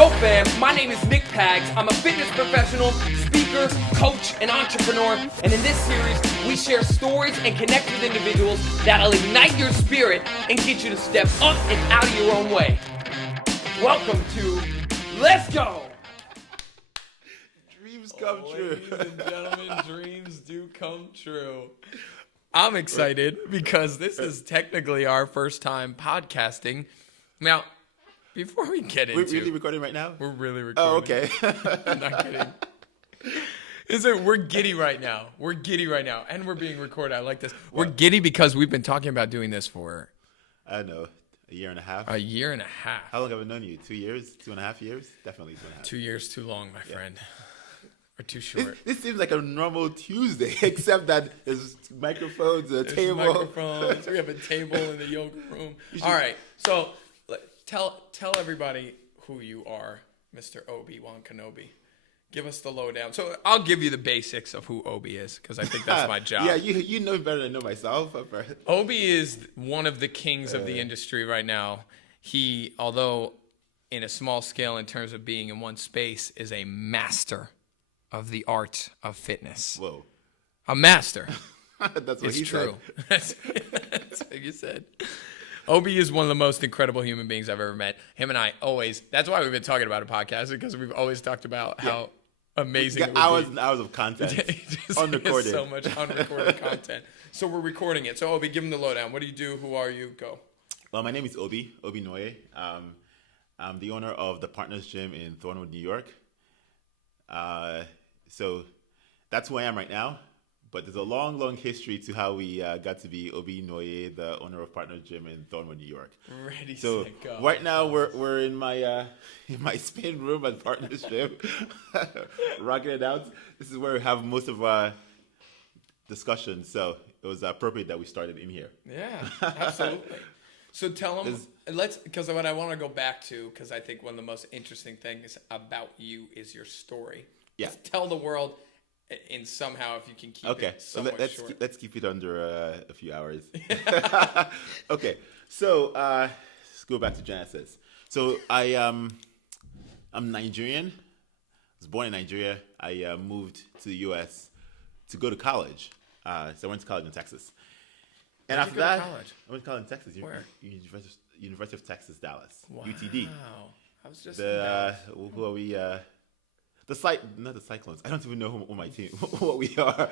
Yo fam, my name is Nick Pags. I'm a fitness professional, speaker, coach, and entrepreneur. And in this series, we share stories and connect with individuals that'll ignite your spirit and get you to step up and out of your own way. Welcome to Let's Go! Dreams come true. Ladies and gentlemen, dreams do come true. I'm excited because this is technically our first time podcasting. Now, before we get into We're really recording right now? We're really Oh, recording. okay. I'm not kidding. We're giddy right now. And we're being recorded. I like this. We're giddy because we've been talking about doing this for I don't know, a year and a half. a year and a half. How long have I known you? 2 years? 2.5 years? Definitely 2.5. 2 years too long, my friend. Or too short. This seems like a normal Tuesday, except that there's microphones, a There's table. microphones. We have a table in the yoga room. All right. So tell everybody who you are, Mr. Obi-Wan Kenobi. Give us the lowdown. So I'll give you the basics of who Obi is because I think that's my job. Yeah, you know better than I know myself. Obi is one of the kings of the industry right now. He, although in a small scale in terms of being in one space, is a master of the art of fitness. Whoa. A master. That's what It's he true. said. That's what you said. Obi is one of the most incredible human beings I've ever met. Him and I always, that's why we've been talking about a podcast, because we've always talked about how amazing it would Hours be. and hours of content. Just Unrecorded. So much unrecorded content. So we're recording it. So Obi, give him the lowdown. What do you do? Who are you? Go. Well, my name is Obi Noye. I'm the owner of the Partners Gym in Thornwood, New York. So that's who I am right now. But there's a long, long history to how we got to be Obi Noye, the owner of Partners Gym in Thornwood, New York. Ready, So set, go. right now we're in my spin room at Partners Gym, rocking it out. This is where we have most of our discussions. So it was appropriate that we started in here. Yeah, absolutely. So tell them, because what I want to go back to, because I think one of the most interesting things about you is your story. Yeah. Just tell the world in somehow, if you can keep it So somewhat short. let's keep it under a few hours. Okay, so let's go back to Genesis. So I'm Nigerian. I was born in Nigeria. I moved to the U.S. to go to college. So I went to college in Texas. And Where'd after you go to that, college? I went to college in Texas. Where? University of Texas, Dallas. Wow. UTD. I was just in Dallas. Who are we? Not the Cyclones. I don't even know who my team, what we are.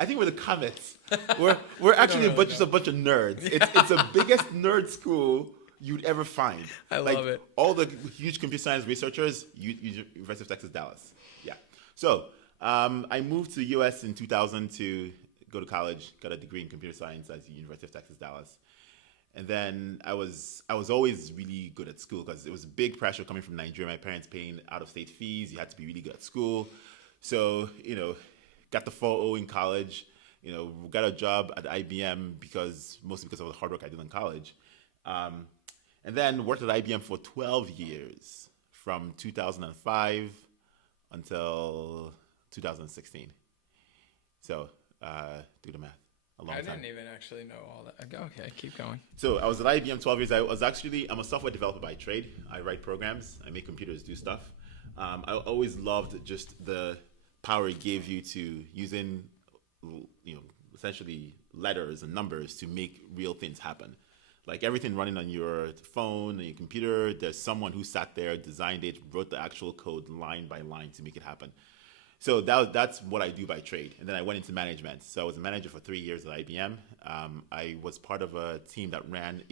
I think we're the Comets. We're actually a bunch of nerds. It's the biggest nerd school you'd ever find. I love it. All the huge computer science researchers, University of Texas, Dallas. Yeah. So I moved to the U.S. in 2000 to go to college. Got a degree in computer science at the University of Texas, Dallas. And then I was always really good at school because it was big pressure coming from Nigeria. My parents paying out-of-state fees. You had to be really good at school. So, got the 4.0 in college. Got a job at IBM mostly because of the hard work I did in college. And then worked at IBM for 12 years from 2005 until 2016. So, do the math. I didn't even actually know all that. Okay, keep going. So I was at IBM 12 years. I'm a software developer by trade. I write programs. I make computers do stuff. I always loved just the power it gave you to using, essentially letters and numbers to make real things happen. Like everything running on your phone, on your computer, there's someone who sat there, designed it, wrote the actual code line by line to make it happen. So that's what I do by trade. And then I went into management. So I was a manager for 3 years at IBM. I was part of a team that ran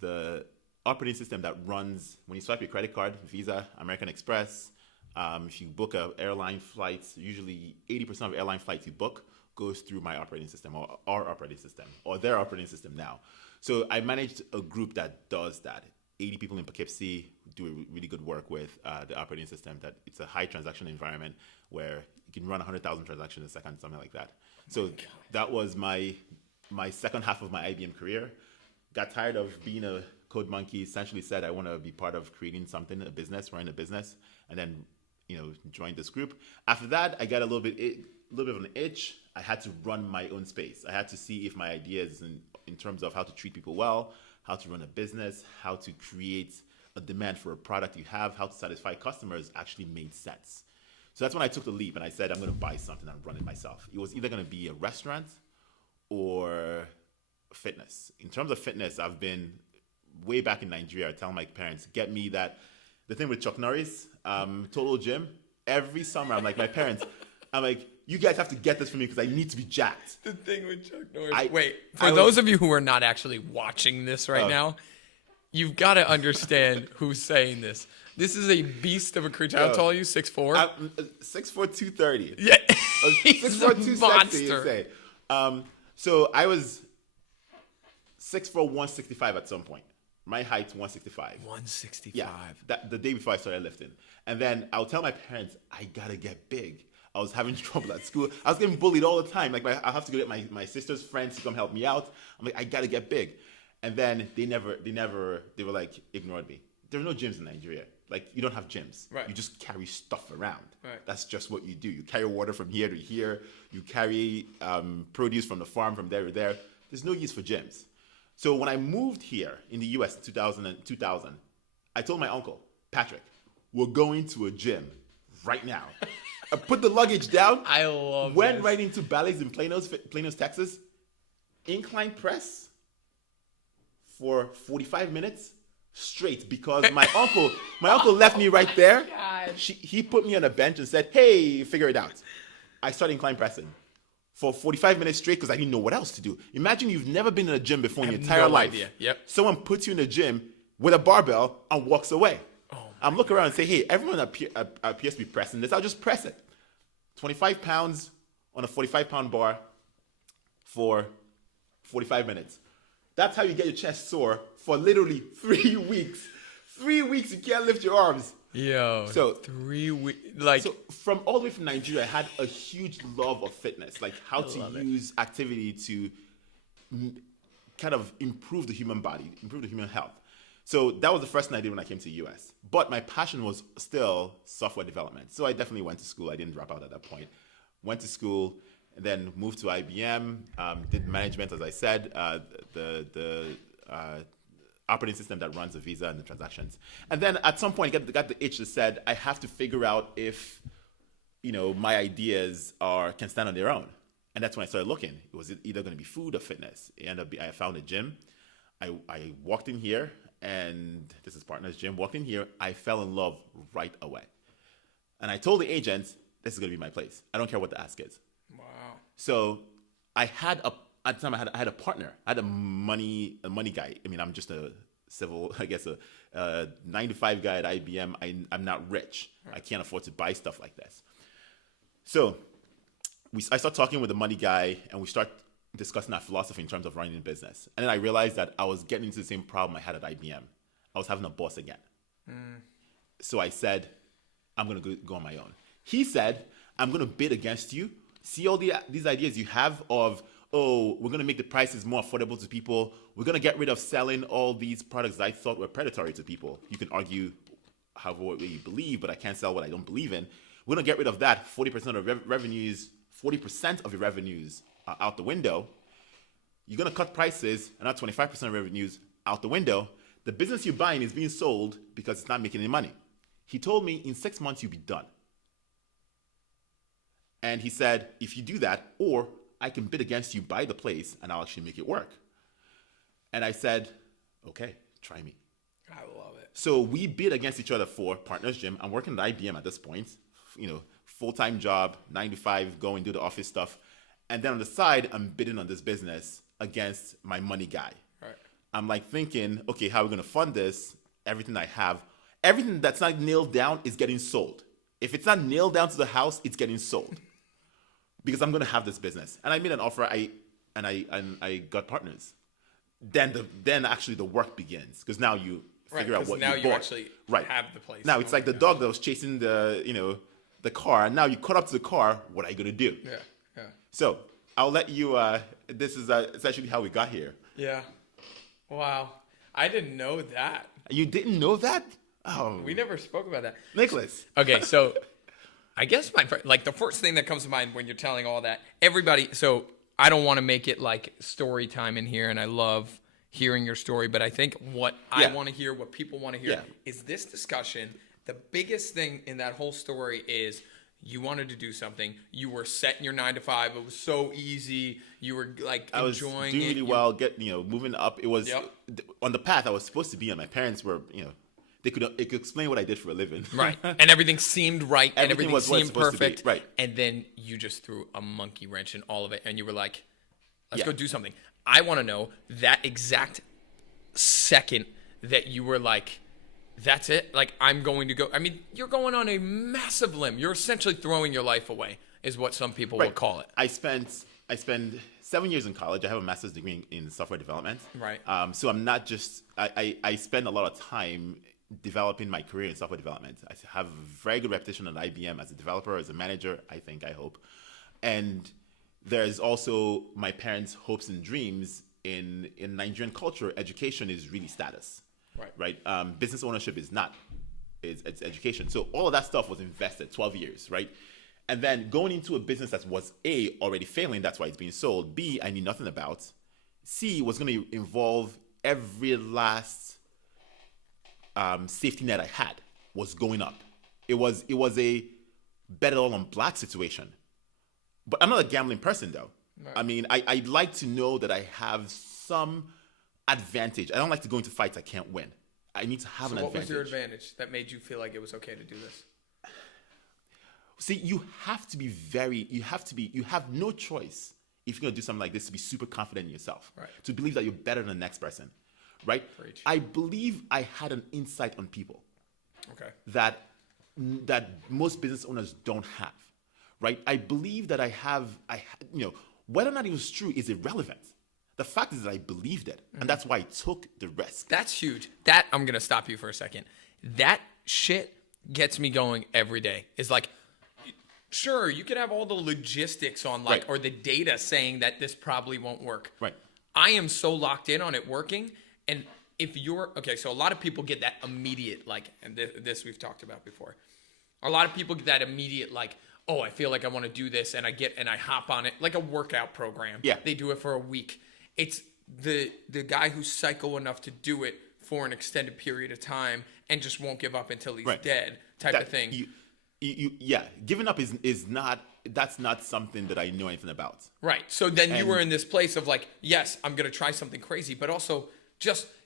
the operating system that runs, when you swipe your credit card, Visa, American Express, if you book airline flights, usually 80% of airline flights you book goes through my operating system or our operating system or their operating system now. So I managed a group that does that. 80 people in Poughkeepsie do really good work with the operating system. That it's a high transaction environment where you can run 100,000 transactions a second, something like that. So that was my second half of my IBM career. Got tired of being a code monkey. Essentially said I want to be part of creating something, a business, running a business, and then joined this group. After that, I got a little bit of an itch. I had to run my own space. I had to see if my ideas in terms of how to treat people well, how to run a business, how to create a demand for a product you have, how to satisfy customers actually made sense. So that's when I took the leap and I said, I'm going to buy something and run it myself. It was either going to be a restaurant or fitness. In terms of fitness, I've been way back in Nigeria telling my parents, get me the thing with Chuck Norris, Total Gym. Every summer, I'm like, my parents, I'm like, you guys have to get this for me because I need to be jacked. The thing with Chuck Norris. For those of you who are not actually watching this right now, you've got to understand who's saying this. This is a beast of a creature. How tall are you? 6'4"? 6'4", 230. Yeah. 6'4", 260, you say. So I was 6'4", 165 at some point. My height, 165. 165. Yeah, the day before I started lifting. And then I'll tell my parents, I got to get big. I was having trouble at school. I was getting bullied all the time. Like I have to go get my sister's friends to come help me out. I'm like, I got to get big. And then they were like, ignored me. There are no gyms in Nigeria. Like, you don't have gyms. Right. You just carry stuff around. Right. That's just what you do. You carry water from here to here. You carry produce from the farm from there to there. There's no use for gyms. So when I moved here in the U.S. in 2000, I told my uncle, Patrick, we're going to a gym right now. I put the luggage down. I love Went this. right into Ballet's in Plano's, Texas. Incline press for 45 minutes straight because my uncle left me right there. He put me on a bench and said, hey, figure it out. I started incline pressing for 45 minutes straight because I didn't know what else to do. Imagine you've never been in a gym before in your entire life. Idea. Yep. Someone puts you in a gym with a barbell and walks away. I'm looking around and say, hey, everyone appears to be pressing this. I'll just press it. 25 pounds on a 45-pound bar for 45 minutes. That's how you get your chest sore for literally 3 weeks. 3 weeks you can't lift your arms. Yo, so 3 weeks. Like, so from all the way from Nigeria, I had a huge love of fitness, like how to use activity to kind of improve the human body, improve the human health. So that was the first thing I did when I came to the US. But my passion was still software development. So I definitely went to school. I didn't drop out at that point. Went to school, and then moved to IBM, did management, as I said, the operating system that runs the visa and the transactions. And then at some point, I got the itch that said, I have to figure out if, my ideas can stand on their own. And that's when I started looking. It was either going to be food or fitness. I found a gym. I walked in here, and this is Partner's Gym. Walked in here, I fell in love right away. And I told the agent, this is going to be my place. I don't care what the ask is. wow. So at the time I had a partner. I had a money guy. I mean, I'm just a 9-to-5 guy at IBM. I'm not rich. Right. I can't afford to buy stuff like this. So I start talking with the money guy, and we start discussing our philosophy in terms of running a business. And then I realized that I was getting into the same problem I had at IBM. I was having a boss again. So I said, I'm going to go on my own. He said, I'm going to bid against you. See all these ideas you have of, we're going to make the prices more affordable to people. We're going to get rid of selling all these products that I thought were predatory to people. You can argue however what you believe, but I can't sell what I don't believe in. We're going to get rid of that. 40% of revenues, 40% of your revenues are out the window. You're going to cut prices, and not 25% of revenues out the window. The business you're buying is being sold because it's not making any money. He told me in 6 months you'll be done. And he said, if you do that, or I can bid against you, buy the place, and I'll actually make it work. And I said, okay, try me. I love it. So we bid against each other for Partners Gym. I'm working at IBM at this point, full-time job, 9 to 5, go and do the office stuff. And then on the side, I'm bidding on this business against my money guy. Right. I'm like thinking, okay, how are we going to fund this? Everything I have, everything that's not nailed down is getting sold. If it's not nailed down to the house, it's getting sold. Because I'm going to have this business. And I made an offer, I got partners. Then actually the work begins. Because now you figure out what you bought. Now you actually have the place. Now it's like the dog that was chasing the car. And now you caught up to the car, what are you going to do? Yeah. So I'll let you, this is essentially how we got here. Yeah. Wow. I didn't know that. You didn't know that? Oh. We never spoke about that. Nicholas. Okay, so I guess the first thing that comes to mind when you're telling all that, everybody, so I don't want to make it like story time in here, and I love hearing your story, but I think what I want to hear, what people want to hear, is this discussion. The biggest thing in that whole story is you wanted to do something. You were set in your 9 to 5. It was so easy. You were like I was enjoying doing it. really well, moving up. It was on the path I was supposed to be on. My parents were, they could explain what I did for a living. Right. And everything seemed right. And everything was what it's seemed supposed to be. perfect. Right. And then you just threw a monkey wrench in all of it. And you were like, let's go do something. I want to know that exact second that you were like, that's it. Like, I'm going to go. I mean, you're going on a massive limb. You're essentially throwing your life away, is what some people will call it. I spent 7 years in college. I have a master's degree in software development. Right. So I'm not just, I spend a lot of time developing my career in software development. I have a very good reputation at IBM as a developer, as a manager, I hope. And there's also my parents' hopes and dreams. In Nigerian culture, education is really status. Right. Business ownership is not. It's education. So all of that stuff was invested 12 years, right? And then going into a business that was A, already failing, that's why it's being sold. B, I knew nothing about. C, was going to involve every last safety net I had was going up. It was a bet it all on black situation. But I'm not a gambling person, though. Right. I mean, I'd like to know that I have some advantage. I don't like to go into fights I can't win. I need to have an advantage. What was your advantage that made you feel like it was okay to do this? See, you have no choice if you're going to do something like this to be super confident in yourself. Right. To believe that you're better than the next person. Right? Preach. I believe I had an insight on people. Okay. That most business owners don't have. Right? I believe that whether or not it was true is irrelevant. The fact is that I believed it, and that's why I took the risk. That's huge. That, I'm going to stop you for a second. That shit gets me going every day. It's like, sure, you could have all the logistics on or the data saying that this probably won't work. Right. I am so locked in on it working, and if you're, so a lot of people get that immediate, and this we've talked about before. A lot of people get that immediate, oh, I feel like I want to do this, and I hop on it, like a workout program. Yeah. They do it for a week. It's the guy who's psycho enough to do it for an extended period of time and just won't give up until he's dead type of thing. Giving up that's not something that I know anything about. Right. So then you were in this place of yes, I'm going to try something crazy, but also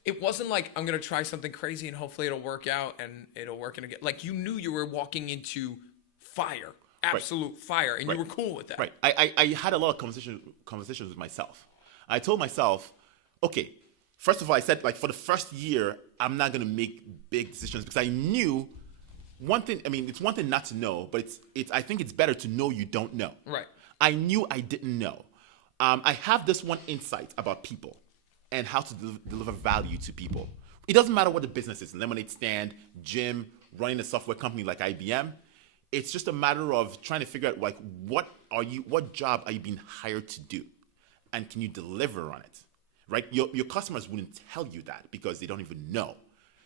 it wasn't like I'm going to try something crazy and hopefully it'll work out and it'll work. You knew you were walking into fire, absolute fire, and you were cool with that. Right. I had a lot of conversations with myself. I told myself, okay, first of all, I said, for the first year, I'm not going to make big decisions because I knew one thing. I mean, it's one thing not to know, but I think it's better to know you don't know. Right. I knew I didn't know. I have this one insight about people and how to deliver value to people. It doesn't matter what the business is, lemonade stand, gym, running a software company like IBM. It's just a matter of trying to figure out what job are you being hired to do? And can you deliver on it, right? Your customers wouldn't tell you that because they don't even know.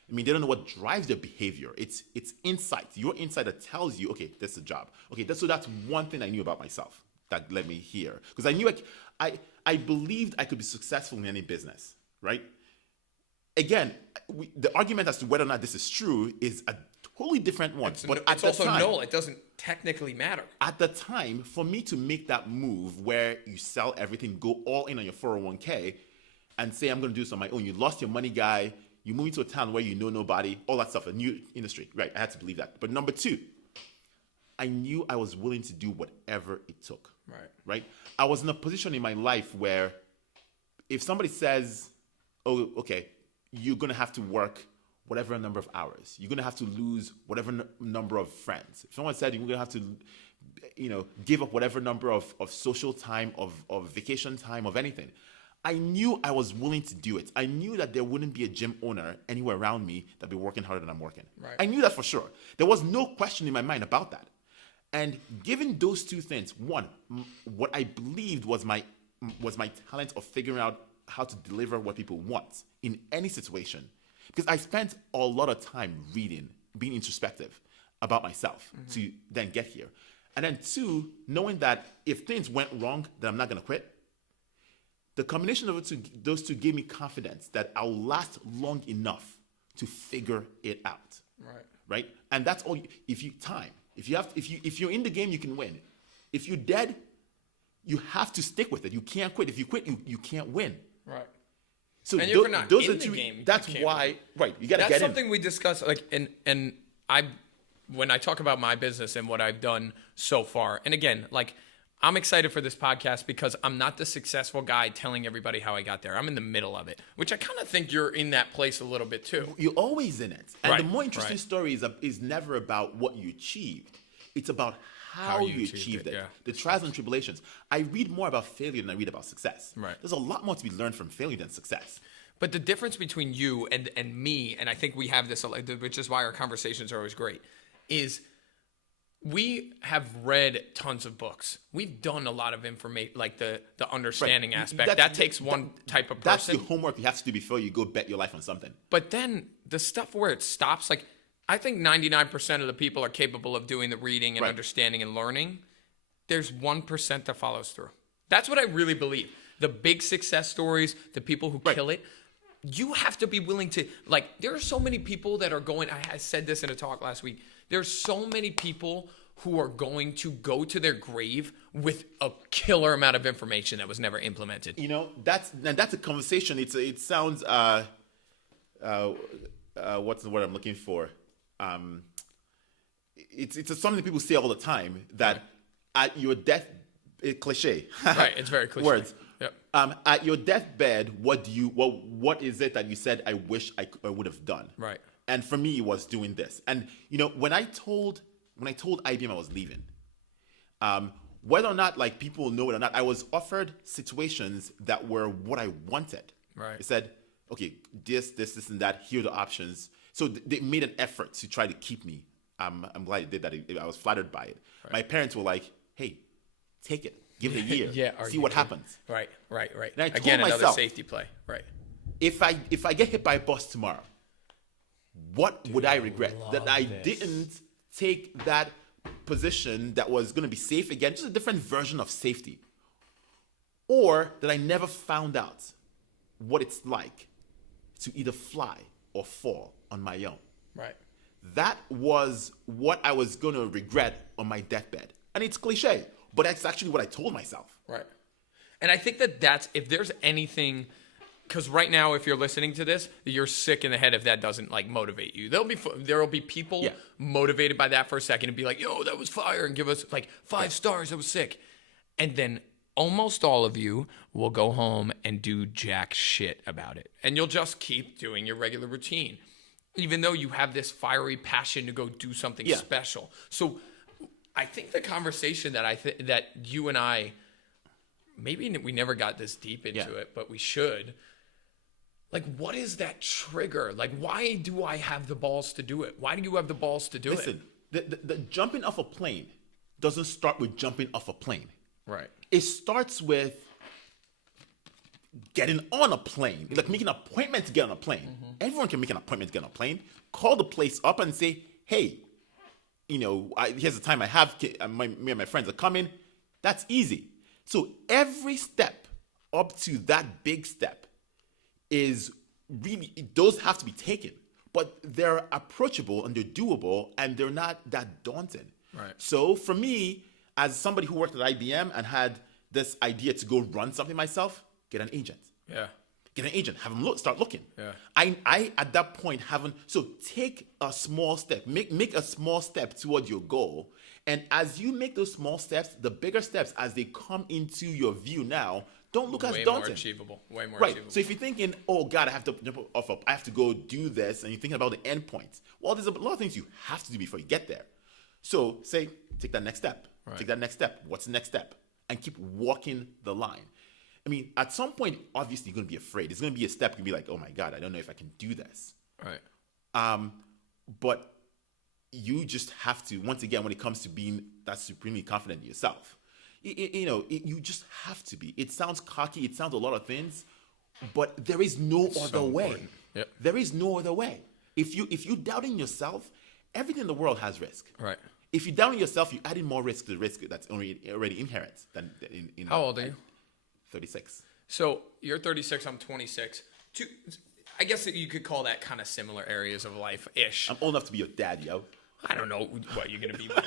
I mean, they don't know what drives their behavior. It's insight. Your insight that tells you, okay, that's the job. Okay, so that's one thing I knew about myself that led me here. Because I knew I believed I could be successful in any business, right? Again, the argument as to whether or not this is true is a totally different one. It's also null. It doesn't technically matter. At the time, for me to make that move where you sell everything, go all in on your 401k, and say, I'm going to do this on my own. You lost your money guy. You move into a town where you know nobody, all that stuff, a new industry. Right, I had to believe that. But number two, I knew I was willing to do whatever it took. Right? I was in a position in my life where if somebody says, oh, okay, you're going to have to work whatever number of hours. You're going to have to lose whatever number of friends. If someone said you're going to have to, give up whatever number of social time, of vacation time, of anything, I knew I was willing to do it. I knew that there wouldn't be a gym owner anywhere around me that'd be working harder than I'm working. Right. I knew that for sure. There was no question in my mind about that. And given those two things, one, what I believed was my talent of figuring out how to deliver what people want in any situation. Because I spent a lot of time reading, being introspective about myself to then get here. And then two, knowing that if things went wrong, then I'm not going to quit. The combination of those two gave me confidence that I'll last long enough to figure it out. Right? And that's all. If you're in the game, you can win. If you're dead, you have to stick with it. You can't quit. If you quit, you can't win. Right. So and if you're not those in are the two. game, That's why. Right. You got to get in. That's something we discuss. Like, and when I talk about my business and what I've done so far, and again, like, I'm excited for this podcast because I'm not the successful guy telling everybody how I got there. I'm in the middle of it, which I kind of think you're in that place a little bit too. You're always in it. And Right, the more interesting right. story is never about what you achieved. It's about how you achieved it. yeah. The trials and tribulations. I read more about failure than I read about success. Right. There's a lot more to be learned from failure than success. But the difference between you and me, and I think we have this, which is why our conversations are always great, is we have read tons of books. We've done a lot of information, like the understanding aspect. That takes one type of That's person. the homework you have to do before you go bet your life on something. But then the stuff where it stops, like, I think 99% of the people are capable of doing the reading and Right. understanding and learning. There's 1% that follows through. That's what I really believe. The big success stories, the people who kill it, you have to be willing to, like, there are so many people that are going, I said this in a talk last week, there's so many people who are going to go to their grave with a killer amount of information that was never implemented. You know, that's a conversation. It sounds what's the word I'm looking for? It's something that people say all the time that at your death, cliche. Right, it's very cliche. Words. Yep. At your deathbed, what is it that you said I wish I would have done? Right. And for me, it was doing this. And you know, when I told IBM I was leaving, whether or not like people know it or not, I was offered situations that were what I wanted. Right. It said, okay, this, and that. Here are the options. So they made an effort to try to keep me. I'm glad they did that. I was flattered by it. Right. My parents were like, hey, take it. Give it a year. See what happens. Right. And I told Again, myself, another safety play. Right. If I get hit by a bus tomorrow, what would I regret? That I didn't take that position that was going to be safe again, just a different version of safety. Or that I never found out what it's like to either fly or fall on my own. Right. That was what I was going to regret on my deathbed. And it's cliche, but that's actually what I told myself. Right. And I think that's, if there's anything, because right now, if you're listening to this, you're sick in the head if that doesn't like motivate you. There'll be people motivated by that for a second and be like, yo, that was fire, and give us like 5 stars, that was sick. And then almost all of you will go home and do jack shit about it. And you'll just keep doing your regular routine, even though you have this fiery passion to go do something special. So I think the conversation that you and I, maybe we never got this deep into it, but we should. Like, what is that trigger? Like, why do I have the balls to do it? Why do you have the balls to do it? Listen, the jumping off a plane doesn't start with jumping off a plane. Right. It starts with getting on a plane, like making an appointment to get on a plane. Mm-hmm. Everyone can make an appointment to get on a plane. Call the place up and say, hey, you know, here's the time I have. Me and my friends are coming. That's easy. So every step up to that big step is really, those have to be taken. But they're approachable and they're doable and they're not that daunting. Right. So for me, as somebody who worked at IBM and had this idea to go run something myself, get an agent. Yeah. Get an agent. Have them start looking. Yeah. I at that point haven't. So take a small step. Make a small step toward your goal. And as you make those small steps, the bigger steps as they come into your view now, don't look as daunting. Way more achievable. Right. So if you're thinking, oh God, I have to jump off up, I have to go do this, and you're thinking about the end points. Well, there's a lot of things you have to do before you get there. So say, take that next step. Right. Take that next step. What's the next step? And keep walking the line. I mean, at some point, obviously, you're going to be afraid. It's going to be a step. You can be like, oh my God, I don't know if I can do this. Right. But you just have to, once again, when it comes to being that supremely confident in yourself, you just have to be. It sounds cocky. It sounds a lot of things, but there is no other way. Yep. There is no other way. If you doubting yourself, everything in the world has risk. Right. If you doubting yourself, you're adding more risk to the risk that's already inherent than in How old are you? 36. So you're 36, I'm 26. I guess that you could call that kind of similar areas of life-ish. I'm old enough to be your dad, yo. I don't know what you're going to be like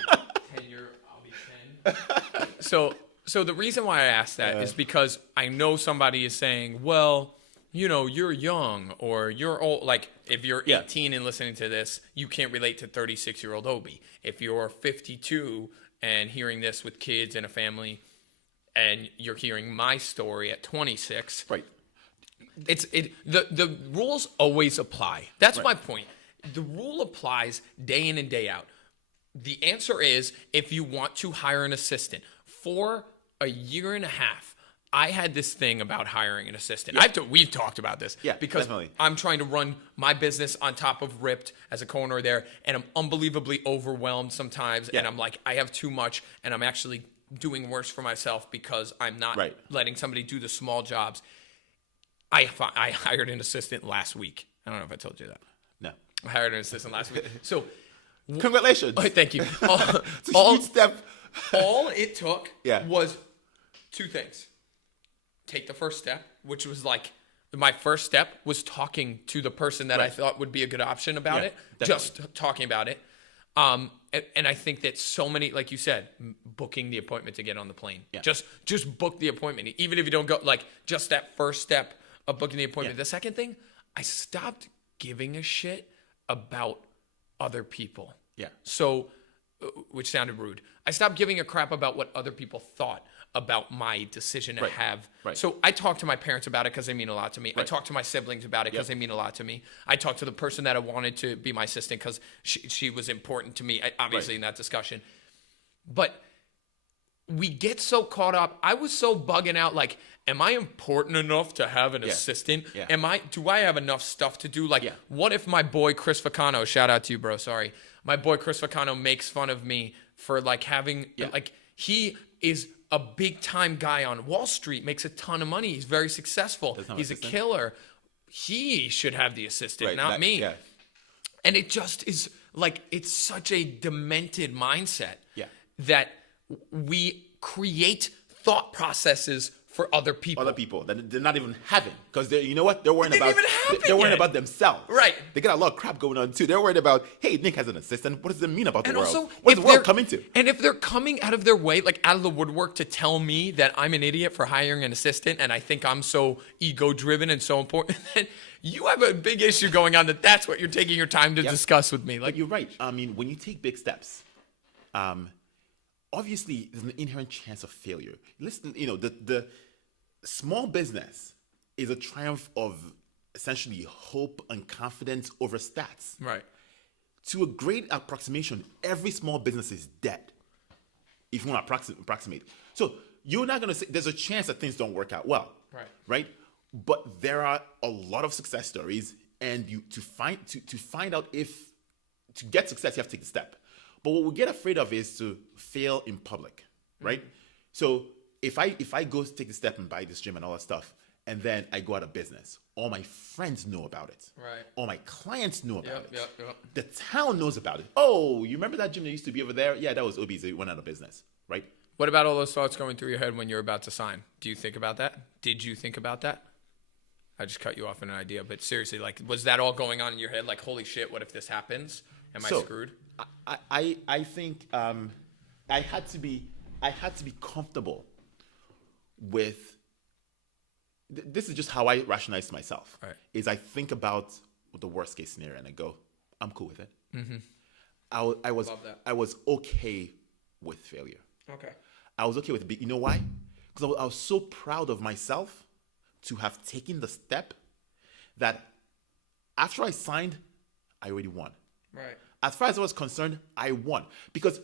10 year, I'll be 10. So the reason why I asked that is because I know somebody is saying, well, you know, you're young or you're old. Like if you're 18 and listening to this, you can't relate to 36-year-old Obi. If you're 52 and hearing this with kids and a family and you're hearing my story at 26, Right. The rules always apply. That's my point. The rule applies day in and day out. The answer is if you want to hire an assistant. For a year and a half, I had this thing about hiring an assistant. We've talked about this. Yeah, because definitely. I'm trying to run my business on top of Ripped as a co-owner there, and I'm unbelievably overwhelmed sometimes, and I'm like, I have too much, and I'm actually doing worse for myself because I'm not letting somebody do the small jobs. I hired an assistant last week. I don't know if I told you that. No. I hired an assistant last week. So, Congratulations. Thank you. It's a huge step. All it took Yeah. was two things. Take the first step, which was like my first step was talking to the person that I thought would be a good option about it. Definitely. Just talking about it. And I think that so many, like you said, booking the appointment to get on the plane. Yeah. Just book the appointment. Even if you don't go, like just that first step of booking the appointment. Yeah. The second thing, I stopped giving a shit about other people. Yeah. So, which sounded rude. I stopped giving a crap about what other people thought about my decision to have. Right. So I talked to my parents about it because they mean a lot to me. I talked to my siblings about it because they mean a lot to me. I talked to the person that I wanted to be my assistant because she was important to me, obviously, in that discussion. But we get so caught up. I was so bugging out, like, am I important enough to have an assistant? Yeah. Do I have enough stuff to do? Like, what if my boy Chris Facano, shout out to you, bro, sorry. My boy Chris Facano makes fun of me for like having, like, he is a big time guy on Wall Street, makes a ton of money. He's very successful. He's a killer. He should have the assistant, not me. Yeah. And it just is like, it's such a demented mindset that we create thought processes for other people. Other people that they're not even having, because you know what, they're worrying about. They're worrying yet. about themselves. Right. They got a lot of crap going on too. They're worried about, hey, Nick has an assistant. What does it mean about the And world? also, What does if the world they're- come into? And if they're coming out of their way, like out of the woodwork, to tell me that I'm an idiot for hiring an assistant and I think I'm so ego-driven and so important, then you have a big issue going on that's what you're taking your time to discuss with me. Like, Like, you're right. I mean, when you take big steps, obviously there's an inherent chance of failure. Listen, you know, the small business is a triumph of essentially hope and confidence over stats. right. To a great approximation, every small business is dead, if you want to approximate. So you're not going to say there's a chance that things don't work out well. Right? But there are a lot of success stories, and to find out if to get success, you have to take the step. But what we get afraid of is to fail in public, right? So if I go take the step and buy this gym and all that stuff, and then I go out of business, all my friends know about it. Right. All my clients know about it. Yep. The town knows about it. Oh, you remember that gym that used to be over there? Yeah, that was Obi's. It went out of business, right? What about all those thoughts going through your head when you're about to sign? Do you think about that? Did you think about that? I just cut you off on an idea, but seriously, like, was that all going on in your head? Like, holy shit, what if this happens? Am I screwed? I think I had to be comfortable with. This is just how I rationalize myself. Right. Is I think about the worst case scenario and I go, I'm cool with it. Mm-hmm. I was okay with failure. Okay. I was okay with it. You know why? Because I was so proud of myself to have taken the step that after I signed, I already won. Right. As far as I was concerned, I won. Because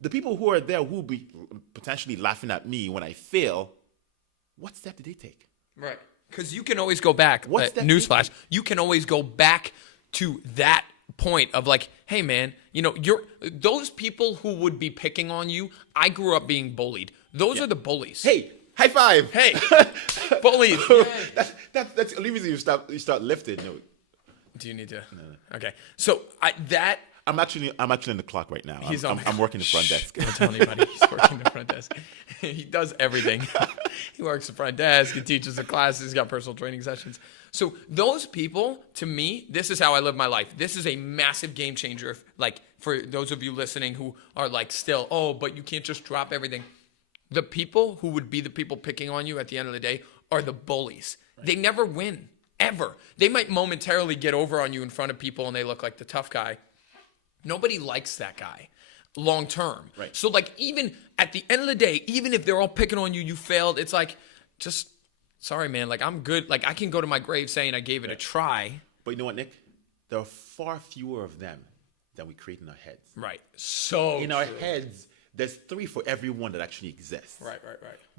the people who are there who will be potentially laughing at me when I fail, what step did they take? Right. Because you can always go back. What's that Newsflash. thinking? You can always go back to that point of like, hey, man, you know, those people who would be picking on you, I grew up being bullied. Those are the bullies. Hey, high five. Hey, bullies. That's the only reason you start lifting. No. Do you need to? No. Okay. So I'm actually in the clock right now. I'm working the front desk. Don't tell anybody he's working the front desk. He does everything. He works the front desk. He teaches the classes. He's got personal training sessions. So those people, to me, this is how I live my life. This is a massive game changer. Like for those of you listening who are like still, oh, but you can't just drop everything. The people who would be the people picking on you at the end of the day are the bullies. Right. They never win, ever. They might momentarily get over on you in front of people and they look like the tough guy. Nobody likes that guy long term. Right. So like even at the end of the day, even if they're all picking on you, you failed, it's like, just, sorry, man, like I'm good. Like I can go to my grave saying I gave it a try. But you know what, Nick? There are far fewer of them than we create in our heads. Right. So in our heads, there's 3 for every one that actually exists. Right.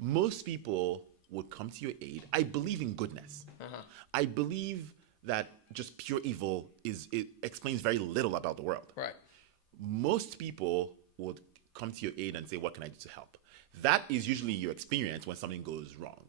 Most people would come to your aid. I believe in goodness. I believe that just pure evil it explains very little about the world. Right. Most people would come to your aid and say, what can I do to help? That is usually your experience when something goes wrong,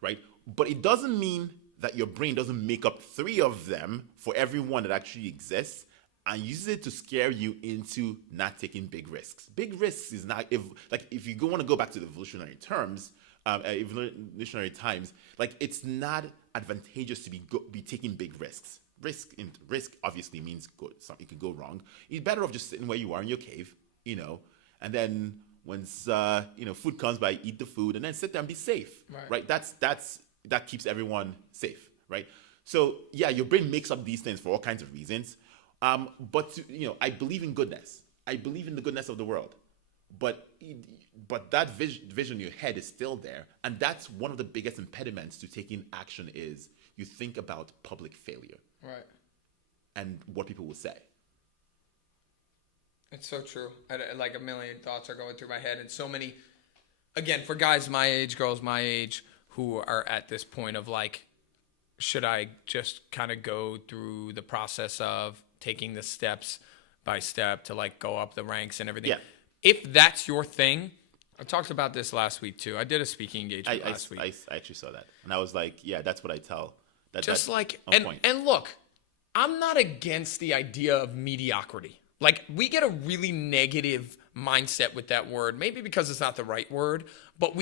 right? But it doesn't mean that your brain doesn't make up 3 of them for every one that actually exists and uses it to scare you into not taking big risks. Big risks is not, if you want to go back to the evolutionary terms, evolutionary times, like it's not advantageous to be taking big risks. Risk obviously means good. Something could go wrong. You're better off just sitting where you are in your cave, and then once food comes by, eat the food and then sit there and be safe. Right? That keeps everyone safe, right? So yeah, your brain makes up these things for all kinds of reasons. But I believe in goodness. I believe in the goodness of the world. But that vision in your head is still there, and that's one of the biggest impediments to taking action. Is you think about public failure, right, and what people will say. It's so true. Like a million thoughts are going through my head, and so many. Again, for guys my age, girls my age, who are at this point of like, should I just kind of go through the process of taking the steps by step to like go up the ranks and everything? Yeah. If that's your thing, I talked about this last week too. I did a speaking engagement last week. I actually saw that, and I was like, yeah, that's what I tell. And look, I'm not against the idea of mediocrity. Like we get a really negative mindset with that word, maybe because it's not the right word, but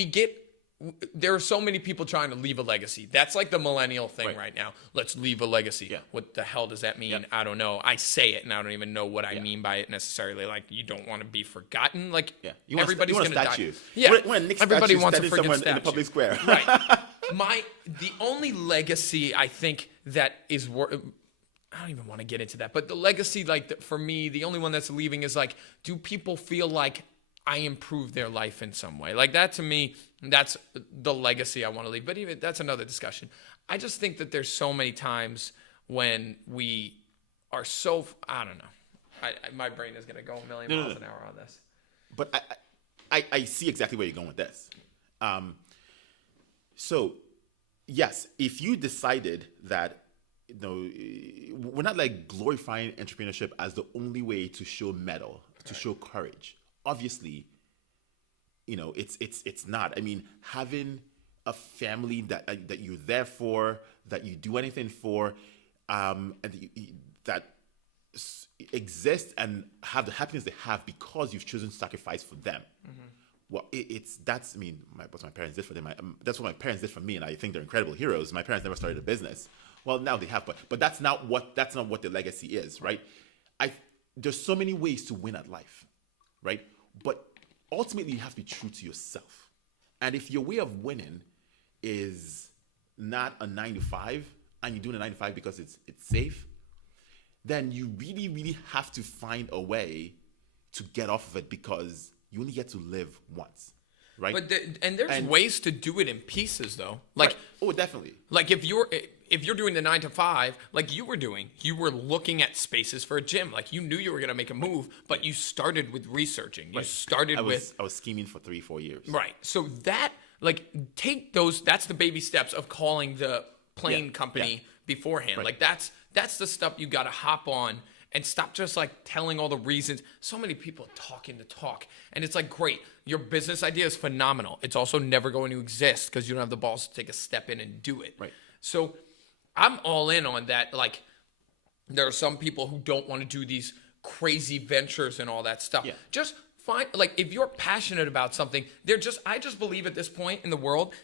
there are so many people trying to leave a legacy. That's like the millennial thing right now. Let's leave a legacy. Yeah. What the hell does that mean? Yep. I don't know. I say it and I don't even know what I mean by it necessarily. Like you don't want to be forgotten. Like everybody's going to die. Yeah. When everybody wants a freaking statue in the public square. Right. The only legacy I think that is I don't even want to get into that, but the legacy, like for me, the only one that's leaving is like, do people feel like I improved their life in some way? Like that to me, that's the legacy I want to leave. But even that's another discussion. I just think that there's so many times when we are so, I don't know. My brain is going to go a million miles an hour on this. But I see exactly where you're going with this. So yes, if you decided that, we're not like glorifying entrepreneurship as the only way to show mettle, to show courage. Obviously, it's not. I mean, having a family that you're there for, that you do anything for, and that exist and have the happiness they have because you've chosen to sacrifice for them. Well, that's what my parents did for them. That's what my parents did for me, and I think they're incredible heroes. My parents never started a business. Well, now they have, but that's not what the legacy is, right? There's so many ways to win at life, right? But ultimately, you have to be true to yourself. And if your way of winning is not a 9 to 5, and you're doing a 9 to 5 because it's safe, then you really, really have to find a way to get off of it, because you only get to live once, right? But there's ways to do it in pieces, though. Like, right. Oh, definitely. Like if you're doing the 9 to 5, like you were doing, you were looking at spaces for a gym. Like you knew you were going to make a move, but you started with researching. You started with. I was scheming for 3-4 years. Right. So that, like, take those. That's the baby steps of calling the plane company beforehand. Right. Like that's the stuff you got to hop on. And stop just like telling all the reasons. So many people talking the talk. And it's like, great, your business idea is phenomenal. It's also never going to exist because you don't have the balls to take a step in and do it. Right. So I'm all in on that. Like, there are some people who don't want to do these crazy ventures and all that stuff. Yeah. Just find, like, if you're passionate about something, I just believe at this point in the world,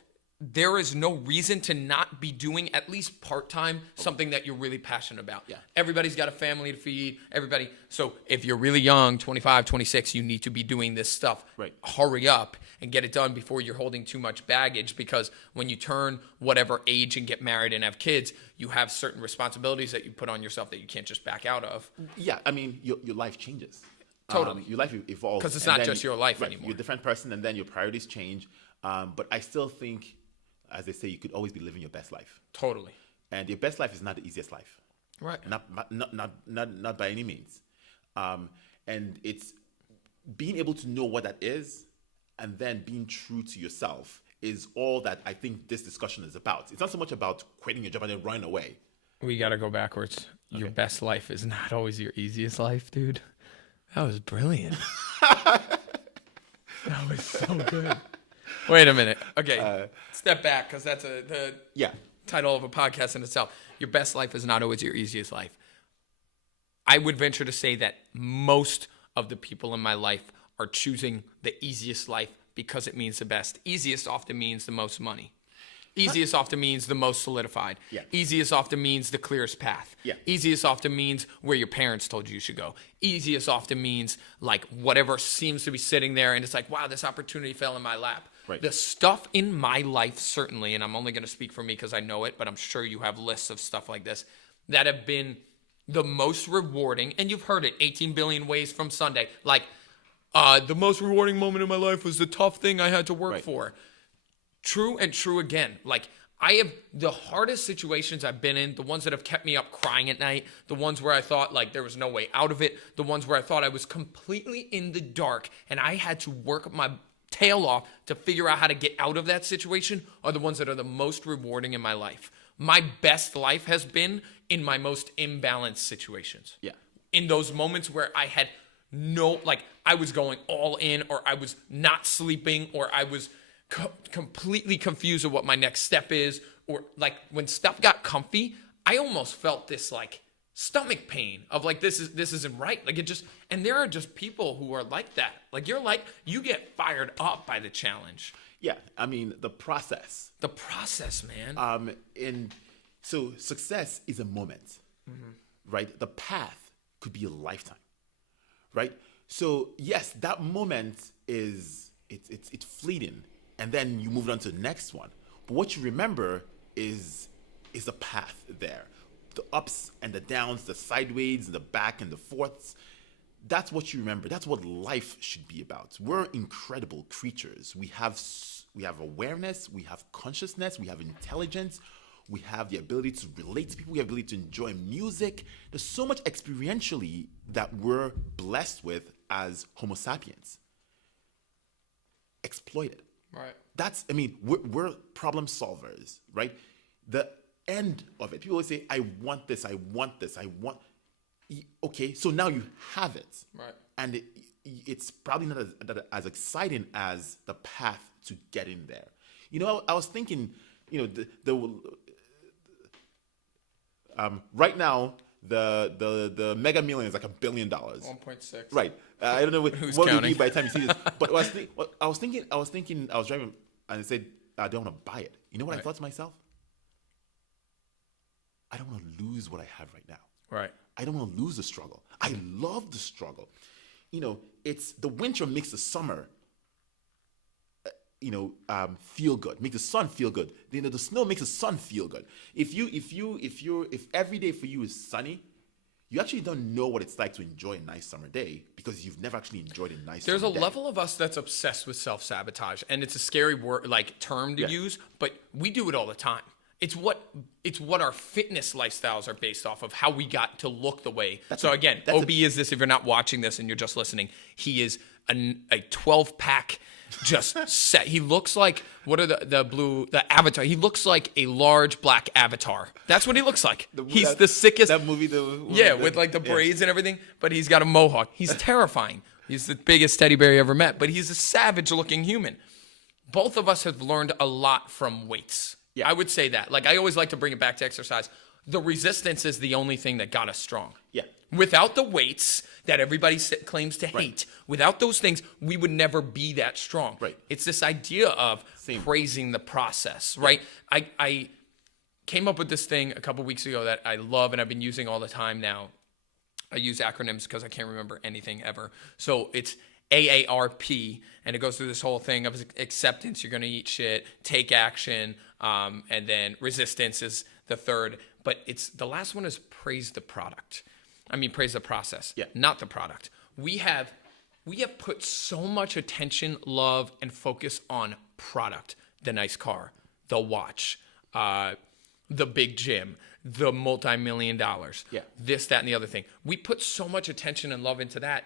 there is no reason to not be doing at least part-time something that you're really passionate about. Yeah. Everybody's got a family to feed, everybody. So if you're really young, 25, 26, you need to be doing this stuff. Right. Hurry up and get it done before you're holding too much baggage, because when you turn whatever age and get married and have kids, you have certain responsibilities that you put on yourself that you can't just back out of. Yeah, I mean, your life changes. Totally. Your life evolves. Because it's and not then just your life right, anymore. You're a different person, and then your priorities change. But I still think, as they say, you could always be living your best life. Totally. And your best life is not the easiest life. Right. Not by any means. And it's being able to know what that is, and then being true to yourself is all that I think this discussion is about. It's not so much about quitting your job and then running away. We got to go backwards. Okay. Your best life is not always your easiest life, dude. That was brilliant. That was so good. Wait a minute. Okay. Step back, because that's the title of a podcast in itself. Your best life is not always your easiest life. I would venture to say that most of the people in my life are choosing the easiest life because it means the best. Easiest often means the most money. Easiest often means the most solidified. Yeah. Easiest often means the clearest path. Yeah. Easiest often means where your parents told you should go. Easiest often means like whatever seems to be sitting there and it's like, wow, this opportunity fell in my lap. Right. The stuff in my life, certainly, and I'm only going to speak for me because I know it, but I'm sure you have lists of stuff like this that have been the most rewarding. And you've heard it 18 billion ways from Sunday. Like, the most rewarding moment in my life was the tough thing I had to work for. True and true again. Like, I have the hardest situations I've been in, the ones that have kept me up crying at night, the ones where I thought like there was no way out of it, the ones where I thought I was completely in the dark and I had to work my tail off to figure out how to get out of that situation are the ones that are the most rewarding in my life. My best life has been in my most imbalanced situations. Yeah. In those moments where I had I was going all in, or I was not sleeping, or I was completely confused of what my next step is, or like when stuff got comfy, I almost felt this like stomach pain of like, this isn't right. Like it just, and there are just people who are like that. Like you get fired up by the challenge. Yeah. I mean, the process, man. So success is a moment, right? The path could be a lifetime, right? So yes, that moment it's fleeting, and then you move on to the next one. But what you remember is the path there, the ups and the downs, the sideways, the back and the forths. That's what you remember. That's what life should be about. We're incredible creatures. We have awareness, we have consciousness, we have intelligence, we have the ability to relate to people, we have the ability to enjoy music. There's so much experientially that we're blessed with as Homo sapiens. Exploit it. Right. We're problem solvers, right? The end of it, people always say, I want this, I want this, I want. Okay, so now you have it. Right. And it's probably not as exciting as the path to getting there. You know, I was thinking, you know, right now, the Mega Million is like $1 billion. 1.6. Right. I don't know what counting? will be by the time you see this. But I was thinking, I was driving and I said, I don't want to buy it. You know what I thought to myself? I don't want to lose what I have right now. Right. I don't want to lose the struggle. I love the struggle. You know, it's the winter makes the summer, feel good. Make the sun feel good. The snow makes the sun feel good. If every day for you is sunny, you actually don't know what it's like to enjoy a nice summer day because you've never actually enjoyed a nice There's summer a day. level of us that's obsessed with self-sabotage, and it's a scary word, like term to use, but we do it all the time. It's what our fitness lifestyles are based off of, how we got to look the way. OB is this, if you're not watching this and you're just listening, he is a 12-pack just set. He looks like, what are the Avatar? He looks like a large black avatar. That's what he looks like. He's the sickest. That movie, with like the braids and everything, but he's got a mohawk. He's terrifying. He's the biggest teddy bear you ever met, but he's a savage-looking human. Both of us have learned a lot from weights. Yeah. I would say that. Like, I always like to bring it back to exercise. The resistance is the only thing that got us strong. Yeah. Without the weights that everybody claims to hate, Right. without those things, we would never be that strong. Right. It's this idea of Same. praising the process, right? I came up with this thing a couple weeks ago that I love and I've been using all the time now. I use acronyms because I can't remember anything ever. So it's AARP, and it goes through this whole thing of acceptance, you're going to eat shit, take action, and then resistance is the third. But it's the last one is praise the product. I mean, praise the process, Yeah. not the product. We have put so much attention, love, and focus on product. The nice car, the watch, the big gym, the multi-million dollars, Yeah. this, that, and the other thing. We put so much attention and love into that.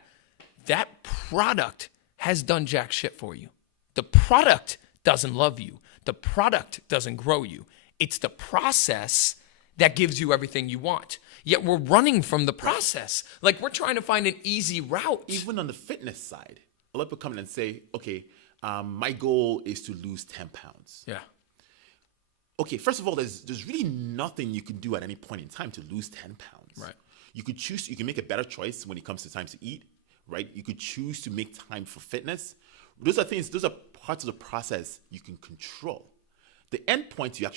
That product has done jack shit for you. The product doesn't love you. The product doesn't grow you. It's the process that gives you everything you want. Yet we're running from the process. Like we're trying to find an easy route. Even on the fitness side, a lot of people come in and say, okay, my goal is to lose 10 pounds. Yeah. Okay, first of all, there's really nothing you can do at any point in time to lose 10 pounds. Right. You can make a better choice when it comes to time to eat, right? You could choose to make time for fitness. Those are parts of the process you can control. The end point, you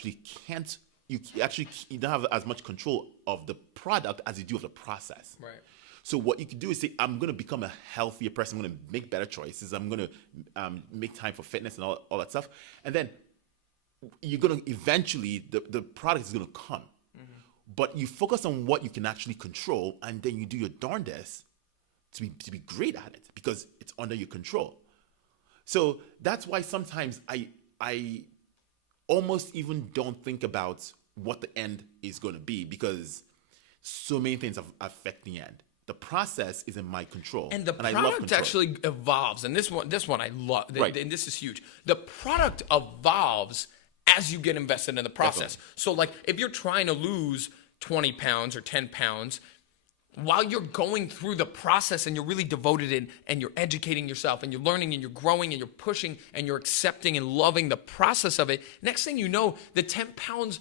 don't have as much control of the product as you do of the process. Right. So what you can do is say, I'm going to become a healthier person. I'm going to make better choices. I'm going to make time for fitness and all that stuff. And then you're going to eventually, the product is going to come. Mm-hmm. But you focus on what you can actually control, and then you do your darndest to be great at it because it's under your control. So that's why sometimes I almost even don't think about what the end is going to be because so many things affect the end. The process is in my control. And the I love product control. actually evolves. And this one I love. Right. And this is huge. The product evolves as you get invested in the process. Definitely. So like if you're trying to lose 20 pounds or 10 pounds, while you're going through the process and you're really devoted in and you're educating yourself and you're learning and you're growing and you're pushing and you're accepting and loving the process of it, next thing you know, the 10 pounds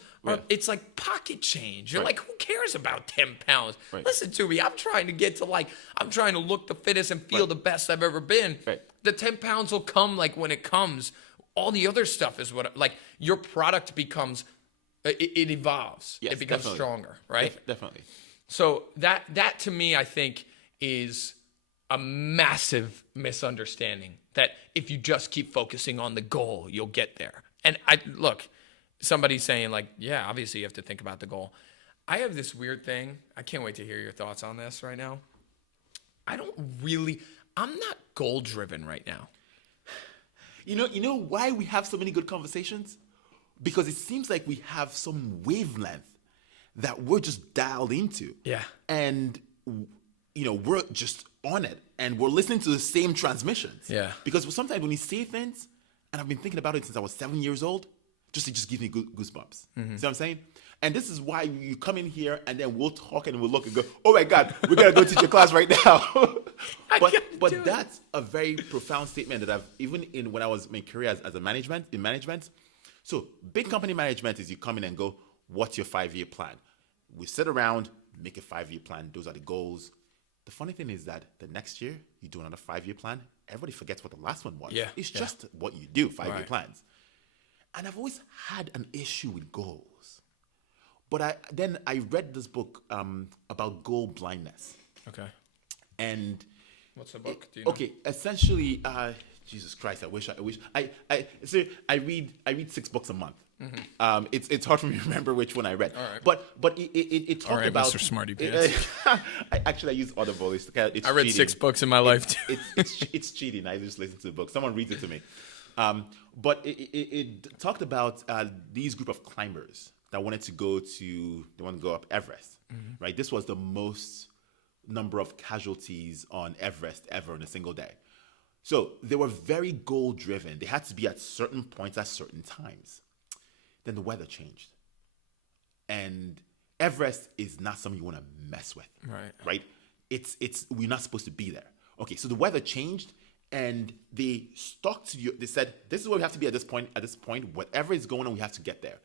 it's like pocket change. You're Right. like, who cares about 10 pounds? Right. Listen to me. I'm trying to look the fittest and feel the best I've ever been. Right. The 10 pounds will come like when it comes. All the other stuff is like your product becomes, it evolves. Yes, it becomes definitely. stronger, right? Definitely. So that to me, I think, is a massive misunderstanding that if you just keep focusing on the goal, you'll get there. And somebody's saying like, yeah, obviously you have to think about the goal. I have this weird thing. I can't wait to hear your thoughts on this right now. I'm not goal driven right now. You know why we have so many good conversations? Because it seems like we have some wavelength that we're just dialed into. Yeah. And, we're just on it and we're listening to the same transmissions. Yeah. Because sometimes when you say things, and I've been thinking about it since I was 7 years old, it just gives me goosebumps. See what I'm saying? And this is why you come in here and then we'll talk and we'll look and go, oh my God, we got to go teach a class right now. But that's a very profound statement that when I was in my career as in management. So big company management is you come in and go, what's your 5-year plan? We sit around, make a 5-year plan. Those are the goals. The funny thing is that the next year you do another 5-year plan. Everybody forgets what the last one was. Yeah, It's yeah. just what you do, 5-year Right. plans. And I've always had an issue with goals. But then I read this book about goal blindness. Okay. And What's the book? Do you know? okay, essentially, Jesus Christ, I wish I read 6 books a month. Mm-hmm. It's hard for me to remember which one I read. All right. But it talked All right, about Mr. Smarty Pants. I use Audible. It's I read cheating. 6 books in my life too. It's cheating. I just listen to the book. Someone reads it to me. But it talked about these group of climbers that wanted to go up Everest. Mm-hmm. Right. This was the most number of casualties on Everest ever in a single day. So they were very goal driven. They had to be at certain points at certain times. Then the weather changed. And Everest is not something you want to mess with. Right? We're not supposed to be there. Okay, so the weather changed and they stuck to you. They said, this is where we have to be at this point, whatever is going on, we have to get there.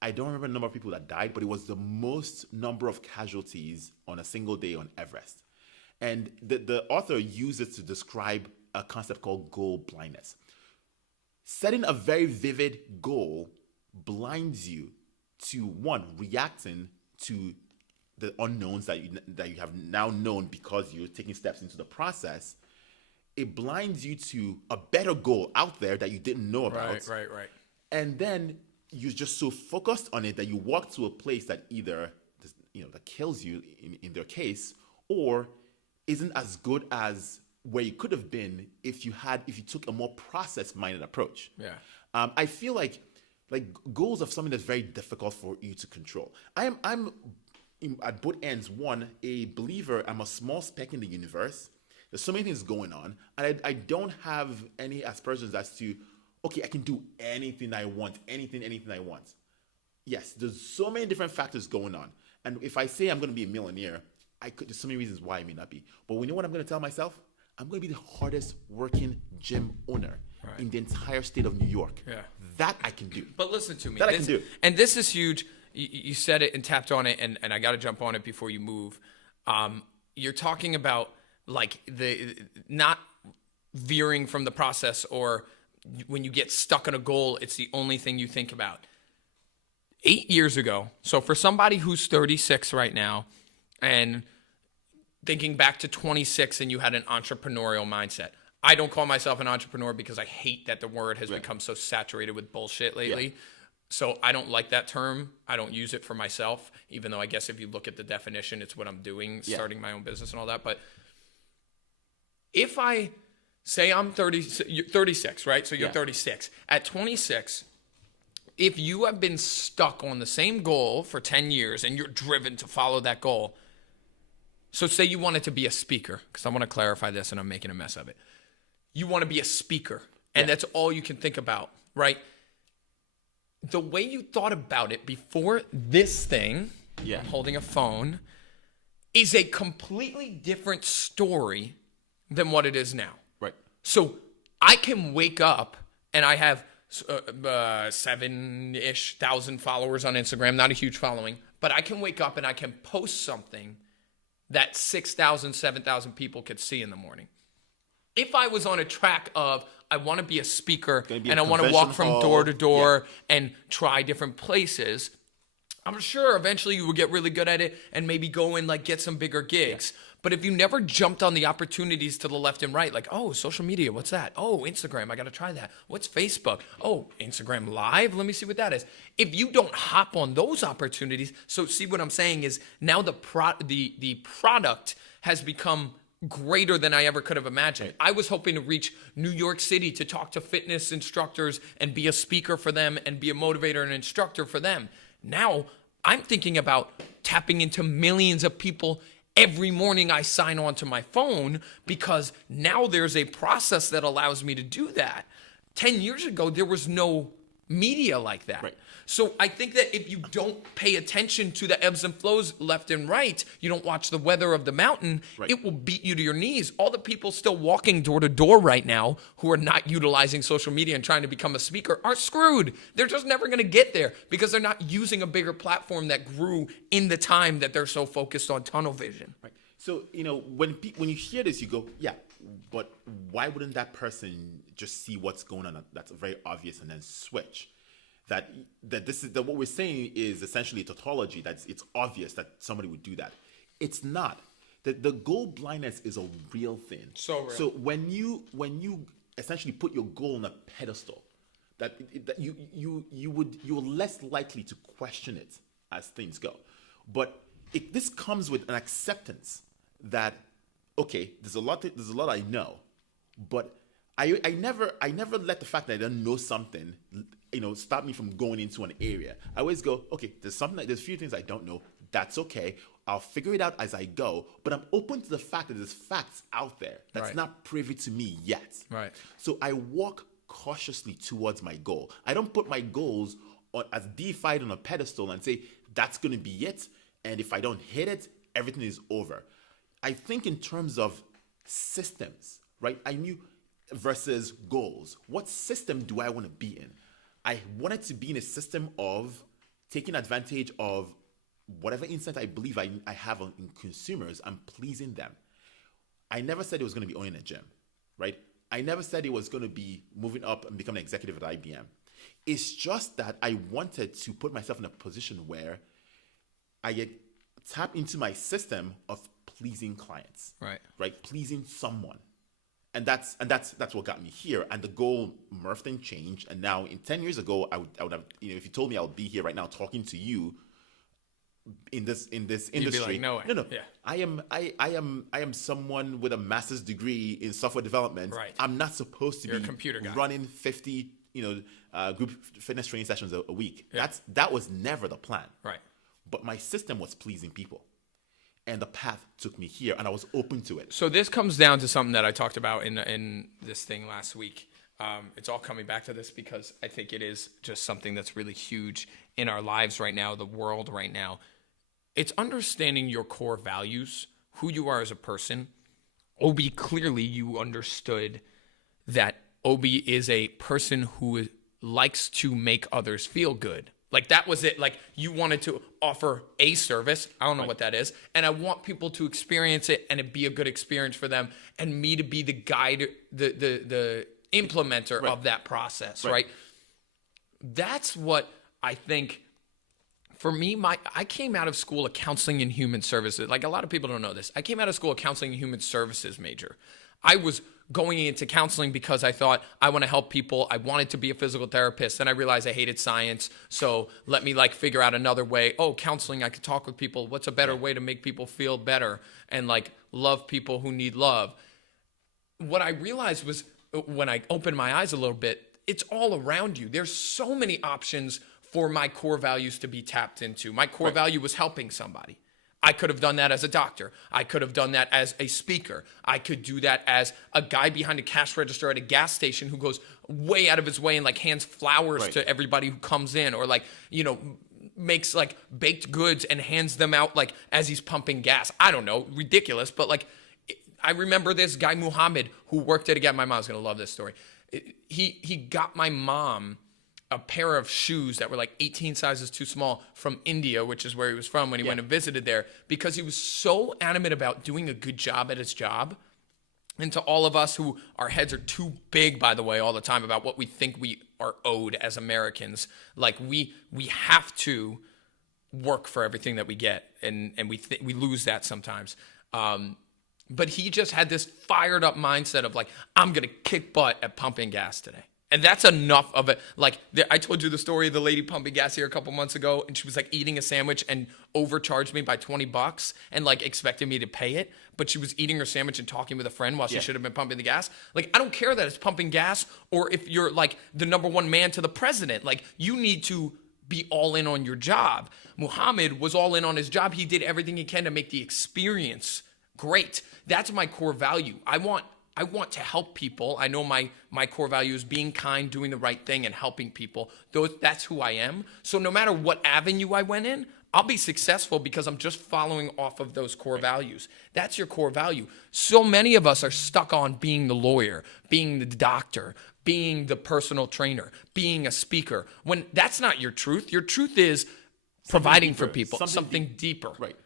I don't remember the number of people that died, but it was the most number of casualties on a single day on Everest. And the author used it to describe a concept called goal blindness. Setting a very vivid goal blinds you to, one, reacting to the unknowns that you have now known because you're taking steps into the process. It blinds you to a better goal out there that you didn't know about. Right. And then you're just so focused on it that you walk to a place that either that kills you in their case, or isn't as good as where you could have been if you took a more process-minded approach. Yeah. I feel like goals are something that's very difficult for you to control. I'm at both ends. One, a believer. I'm a small speck in the universe. There's so many things going on, and I don't have any aspersions as to, okay, I can do anything I want, anything I want. Yes, there's so many different factors going on, and if I say I'm going to be a millionaire, there's so many reasons why I may not be. But you know what I'm going to tell myself? I'm going to be the hardest working gym owner in the entire state of New York. Yeah. That I can do. But listen to me. That I can do. And this is huge. You said it and tapped on it, and I got to jump on it before you move. You're talking about like the not veering from the process, or when you get stuck on a goal, it's the only thing you think about. 8 years ago, so for somebody who's 36 right now and thinking back to 26 and you had an entrepreneurial mindset. I don't call myself an entrepreneur because I hate that the word has become so saturated with bullshit lately. Yeah. So I don't like that term. I don't use it for myself, even though I guess if you look at the definition, it's what I'm doing, starting my own business and all that. But if I say I'm 36, right? So you're 36. At 26, if you have been stuck on the same goal for 10 years and you're driven to follow that goal, so say you wanted to be a speaker, because I want to clarify this and I'm making a mess of it. You want to be a speaker, and that's all you can think about, right? The way you thought about it before this thing, I'm holding a phone, is a completely different story than what it is now. Right. So I can wake up and I have 7-ish thousand followers on Instagram, not a huge following, but I can wake up and I can post something that 6,000, 7,000 people could see in the morning. If I was on a track of, I want to be a speaker and I want to walk from door to door and try different places, I'm sure eventually you will get really good at it and maybe go and like get some bigger gigs. Yeah. But if you never jumped on the opportunities to the left and right, like, oh, social media, what's that? Oh, Instagram, I got to try that. What's Facebook? Oh, Instagram Live, let me see what that is. If you don't hop on those opportunities, so see what I'm saying is now the product has become greater than I ever could have imagined. I was hoping to reach New York City to talk to fitness instructors and be a speaker for them and be a motivator and instructor for them. Now I'm thinking about tapping into millions of people every morning I sign on to my phone, because now there's a process that allows me to do that. 10 years ago, there was no media like that. Right. So I think that if you don't pay attention to the ebbs and flows left and right, you don't watch the weather of the mountain, it will beat you to your knees. All the people still walking door to door right now who are not utilizing social media and trying to become a speaker are screwed. They're just never going to get there because they're not using a bigger platform that grew in the time that they're so focused on tunnel vision. Right. So, when you hear this, you go, yeah, but why wouldn't that person just see what's going on that's very obvious and then switch? That what we're saying is essentially a tautology. It's obvious that somebody would do that. It's not. The goal blindness is a real thing. So real. So when you essentially put your goal on a pedestal, that you're less likely to question it as things go. But this comes with an acceptance that, okay, there's a lot I know, but I never let the fact that I don't know something, stop me from going into an area. I always go, okay, there's a few things I don't know. That's okay. I'll figure it out as I go, but I'm open to the fact that there's facts out there that's not privy to me yet. Right. So I walk cautiously towards my goal. I don't put my goals as deified on a pedestal and say, that's going to be it. And if I don't hit it, everything is over. I think in terms of systems, right? Versus goals. What system do I want to be in? I wanted to be in a system of taking advantage of whatever insight I believe I have in consumers and pleasing them. I never said it was going to be owning a gym, right? I never said it was going to be moving up and becoming an executive at IBM. It's just that I wanted to put myself in a position where I get tap into my system of pleasing clients, right? Pleasing someone. And that's what got me here. And the goal morphed and changed. And now, in 10 years ago, I would have, if you told me I would be here right now talking to you in this industry, you'd be like, no way. No. Yeah. I am someone with a master's degree in software development. Right. I'm not supposed to You're be a computer guy. running 50, group fitness training sessions a week. Yeah. That was never the plan. Right. But my system was pleasing people. And the path took me here, and I was open to it. So this comes down to something that I talked about in this thing last week. It's all coming back to this because I think it is just something that's really huge in our lives right now, the world right now. It's understanding your core values, who you are as a person. Obi, clearly you understood that Obi is a person who likes to make others feel good. Like that was it. Like you wanted to offer a service. I don't know what that is. And I want people to experience it and it be a good experience for them. And me to be the guide, the implementer of that process, right? That's what I think for me, I came out of school a counseling and human services. Like a lot of people don't know this. I came out of school a counseling and human services major. I was going into counseling because I thought I want to help people. I wanted to be a physical therapist. Then I realized I hated science. So let me figure out another way. Oh, counseling, I could talk with people. What's a better way to make people feel better and love people who need love? What I realized was when I opened my eyes a little bit, it's all around you. There's so many options for my core values to be tapped into. My core value was helping somebody. I could have done that as a doctor. I could have done that as a speaker. I could do that as a guy behind a cash register at a gas station who goes way out of his way and hands flowers to everybody who comes in, or makes baked goods and hands them out as he's pumping gas. I don't know, ridiculous, but I remember this guy Muhammad who worked at a gas. My mom's gonna love this story. He got my mom a pair of shoes that were 18 sizes too small from India, which is where he was from when he went and visited there, because he was so adamant about doing a good job at his job. And to all of us who our heads are too big, by the way, all the time about what we think we are owed as Americans, we have to work for everything that we get, and we lose that sometimes. But he just had this fired up mindset of I'm gonna kick butt at pumping gas today. And that's enough of it. I told you the story of the lady pumping gas here a couple months ago, and she was eating a sandwich and overcharged me by $20 and expected me to pay it. But she was eating her sandwich and talking with a friend while she should have been pumping the gas. I don't care that it's pumping gas or if you're the number one man to the president. You need to be all in on your job. Muhammad was all in on his job. He did everything he can to make the experience great. That's my core value. I want to help people. I know my core value is being kind, doing the right thing, and helping people. That's who I am. So no matter what avenue I went in, I'll be successful because I'm just following off of those core values. That's your core value. So many of us are stuck on being the lawyer, being the doctor, being the personal trainer, being a speaker, when that's not your truth. Your truth is providing for people, something deeper. Right.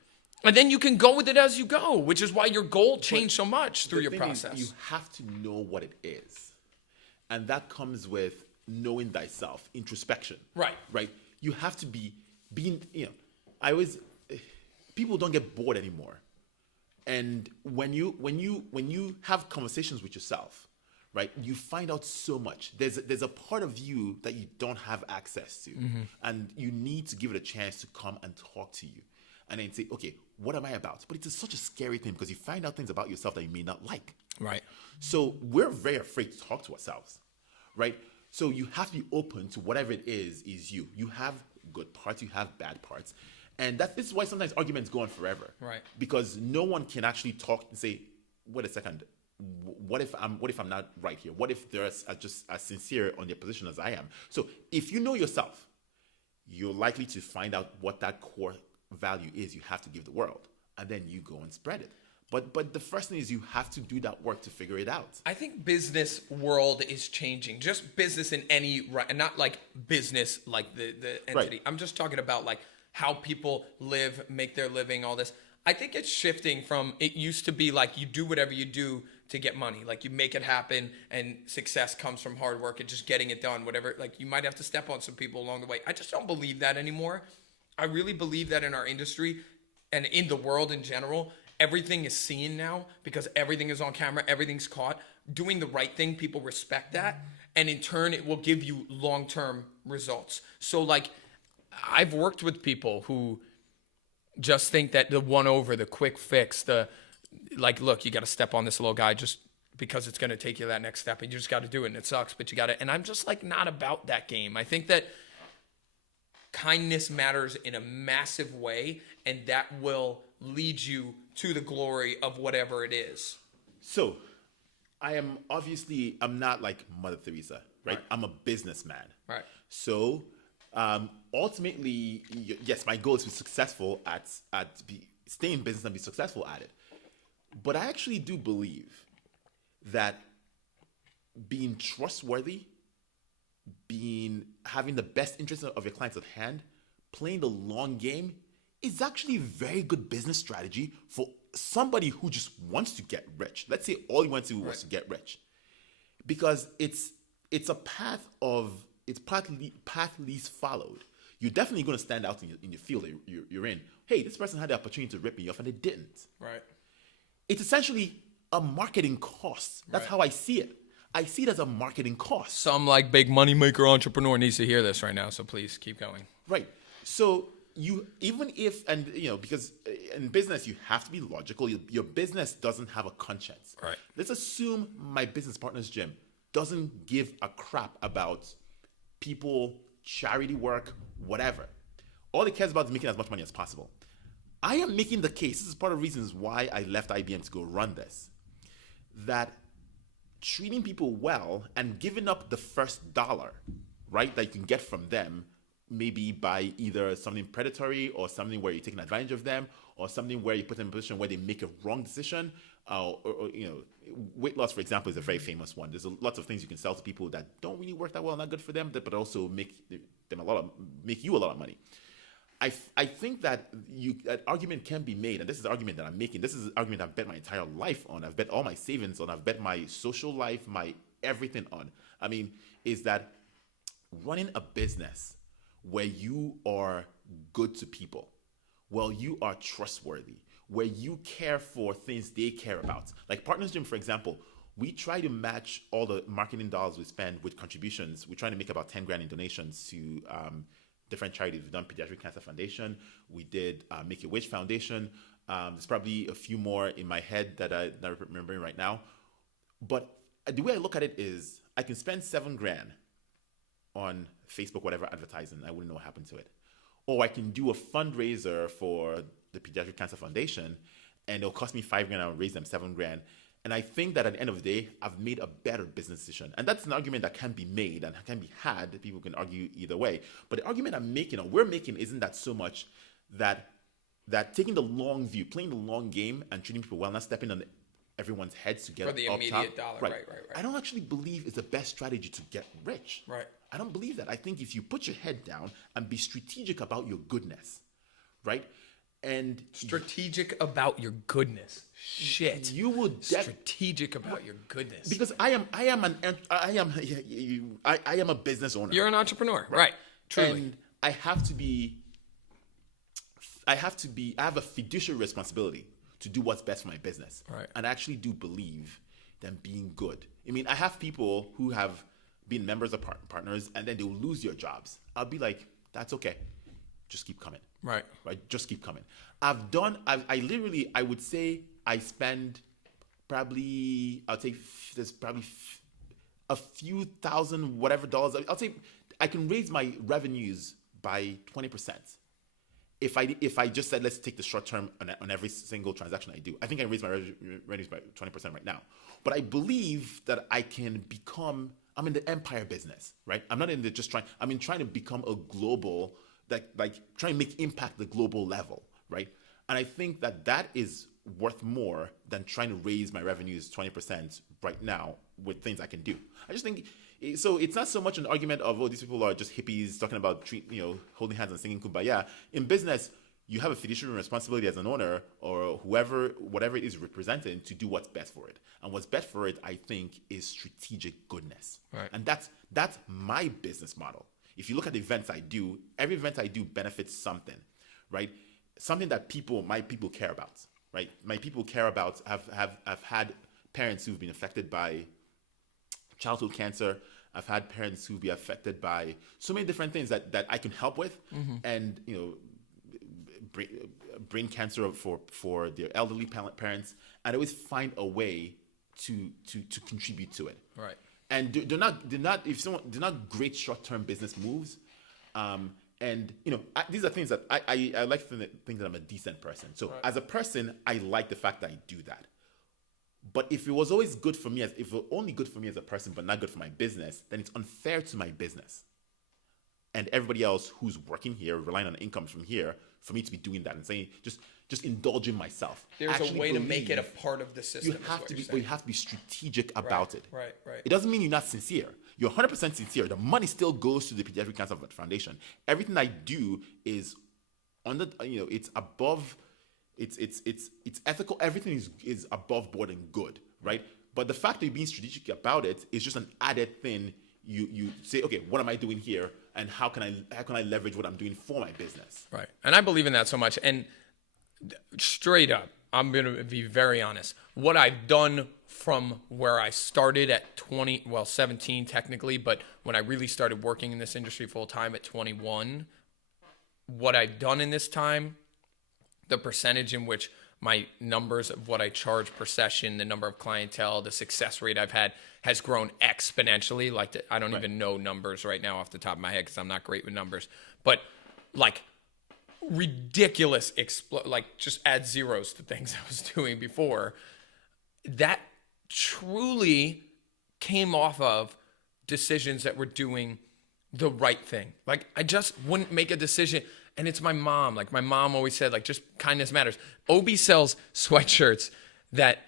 And then you can go with it as you go, which is why your goal changed so much through your process. You have to know what it is. And that comes with knowing thyself, introspection. Right. Right. You have to be people don't get bored anymore. And when you have conversations with yourself, right, you find out so much. There's a part of you that you don't have access to. And you need to give it a chance to come and talk to you. And then say, okay, what am I about? But it's such a scary thing because you find out things about yourself that you may not like. Right. So we're very afraid to talk to ourselves, right? So you have to be open to whatever it is you. You have good parts, you have bad parts. And this is why sometimes arguments go on forever. Right. Because no one can actually talk and say, wait a second, what if I'm not right here? What if they're just as sincere on their position as I am? So if you know yourself, you're likely to find out what that core value is you have to give the world, and then you go and spread it. But the first thing is you have to do that work to figure it out. I think business world is changing. Just business in any right, and not like business like the entity. Right. I'm just talking about like how people live, make their living, all this. I think it's shifting from it used to be like you do whatever you do to get money. Like you make it happen and success comes from hard work and just getting it done, whatever. Like you might have to step on some people along the way. I just don't believe that anymore. I really believe that in our industry and in the world in general, everything is seen now because everything is on camera, everything's caught. Doing the right thing, people respect that. And in turn, it will give you long-term results. So like I've worked with people who just think that the one over, the quick fix, the like, look, you got to step on this little guy just because it's going to take you that next step and you just got to do it and it sucks, but you got to, and I'm just like not about that game. I think that kindness matters in a massive way and that will lead you to the glory of whatever it is. So I'm not like Mother Teresa, right? I'm a businessman. Right. So ultimately, yes, my goal is to be successful stay in business and be successful at it. But I actually do believe that being trustworthy, having the best interests of your clients at hand, playing the long game is actually a very good business strategy for somebody who just wants to get rich. Let's say all you want to do was to get rich. Because it's a path least followed. You're definitely going to stand out in your field that you're in. Hey, this person had the opportunity to rip me off and they didn't. Right. It's essentially a marketing cost. That's how I see it. I see it as a marketing cost. Some like big money maker entrepreneur needs to hear this right now, so please keep going. Right. So because in business you have to be logical. Your business doesn't have a conscience. Right. Let's assume my business partner's gym doesn't give a crap about people, charity work, whatever. All it cares about is making as much money as possible. I am making the case, this is part of the reasons why I left IBM to go run this, that treating people well and giving up the first dollar, right, that you can get from them, maybe by either something predatory or something where you're taking advantage of them or something where you put them in a position where they make a wrong decision, weight loss, for example, is a very famous one. There's lots of things you can sell to people that don't really work that well, not good for them, but also make you a lot of money. I think that an argument can be made, and this is the argument that I'm making. This is the argument I've bet my entire life on. I've bet all my savings on. I've bet my social life, my everything on. I mean, is that running a business where you are good to people, where you are trustworthy, where you care for things they care about. Like Partners Gym, for example, we try to match all the marketing dollars we spend with contributions. We try to make about 10 grand in donations to different charities. We've done Pediatric Cancer Foundation. We did Make a Wish Foundation. There's probably a few more in my head that I'm not remembering right now. But the way I look at it is I can spend 7 grand on Facebook, whatever advertising. I wouldn't know what happened to it. Or I can do a fundraiser for the Pediatric Cancer Foundation and it'll cost me 5 grand. I'll raise them 7 grand. And I think that at the end of the day, I've made a better business decision. And that's an argument that can be made and can be had. People can argue either way. But the argument I'm making, or we're making, isn't that so much that taking the long view, playing the long game and treating people well, not stepping on everyone's heads to get for the up immediate top. dollar. Right. I don't actually believe it's the best strategy to get rich. Right. I don't believe that. I think if you put your head down and be strategic about your goodness, right? And strategic about your goodness. Shit. You will strategic about your goodness. Because I am a business owner. You're an entrepreneur, right? Truly. And I have a fiduciary responsibility to do what's best for my business. Right. And I actually do believe them being good. I mean, I have people who have been members of partners and then they'll lose their jobs. I'll be like, that's okay. Just keep coming. Right. Just keep coming. I would say I spend there's probably a few thousand whatever dollars. I'll say I can raise my revenues by 20%. If I just said, let's take the short term on every single transaction I do, I think I can raise my revenues by 20% right now. But I believe that I'm in the empire business, right? I'm not in the I'm trying to become a global, like trying to make impact the global level, right? And I think that is worth more than trying to raise my revenues 20% right now with things I can do. I just think so. It's not so much an argument of, oh, these people are just hippies talking about holding hands and singing kumbaya. In business, you have a fiduciary responsibility as an owner or whatever it is representing, to do what's best for it. And what's best for it, I think, is strategic goodness. Right. And that's my business model. If you look at the events I do, every event I do benefits something, right? Something that my people care about, right? My people care about, have had parents who've been affected by childhood cancer. I've had parents who've been affected by so many different things that I can help with. And, brain cancer for their elderly parents, and always find a way to contribute to it. Right. And they're not great short-term business moves. And these are things that I like to think that I'm a decent person. So right. As a person, I like the fact that I do that. But if it was always good for me, if it were only good for me as a person, but not good for my business, then it's unfair to my business and everybody else who's working here, relying on income from here, for me to be doing that and saying, just indulging myself. There's a way to make it a part of the system. You have to be strategic about it. Right. It doesn't mean you're not sincere. You're 100% sincere. The money still goes to the Pediatric Cancer Foundation. Everything I do is it's above, it's ethical. Everything is above board and good, right? But the fact that you're being strategic about it is just an added thing. You say, okay, what am I doing here, and how can I leverage what I'm doing for my business? Right. And I believe in that so much. And straight up, I'm going to be very honest. What I've done from where I started at 17 technically, but when I really started working in this industry full time at 21, what I've done in this time, the percentage in which my numbers of what I charge per session, the number of clientele, the success rate I've had has grown exponentially. I don't even know numbers right now off the top of my head because I'm not great with numbers. But ridiculous, just add zeros to things I was doing before. That truly came off of decisions that were doing the right thing. I just wouldn't make a decision. And it's my mom. My mom always said, just kindness matters. Obi sells sweatshirts that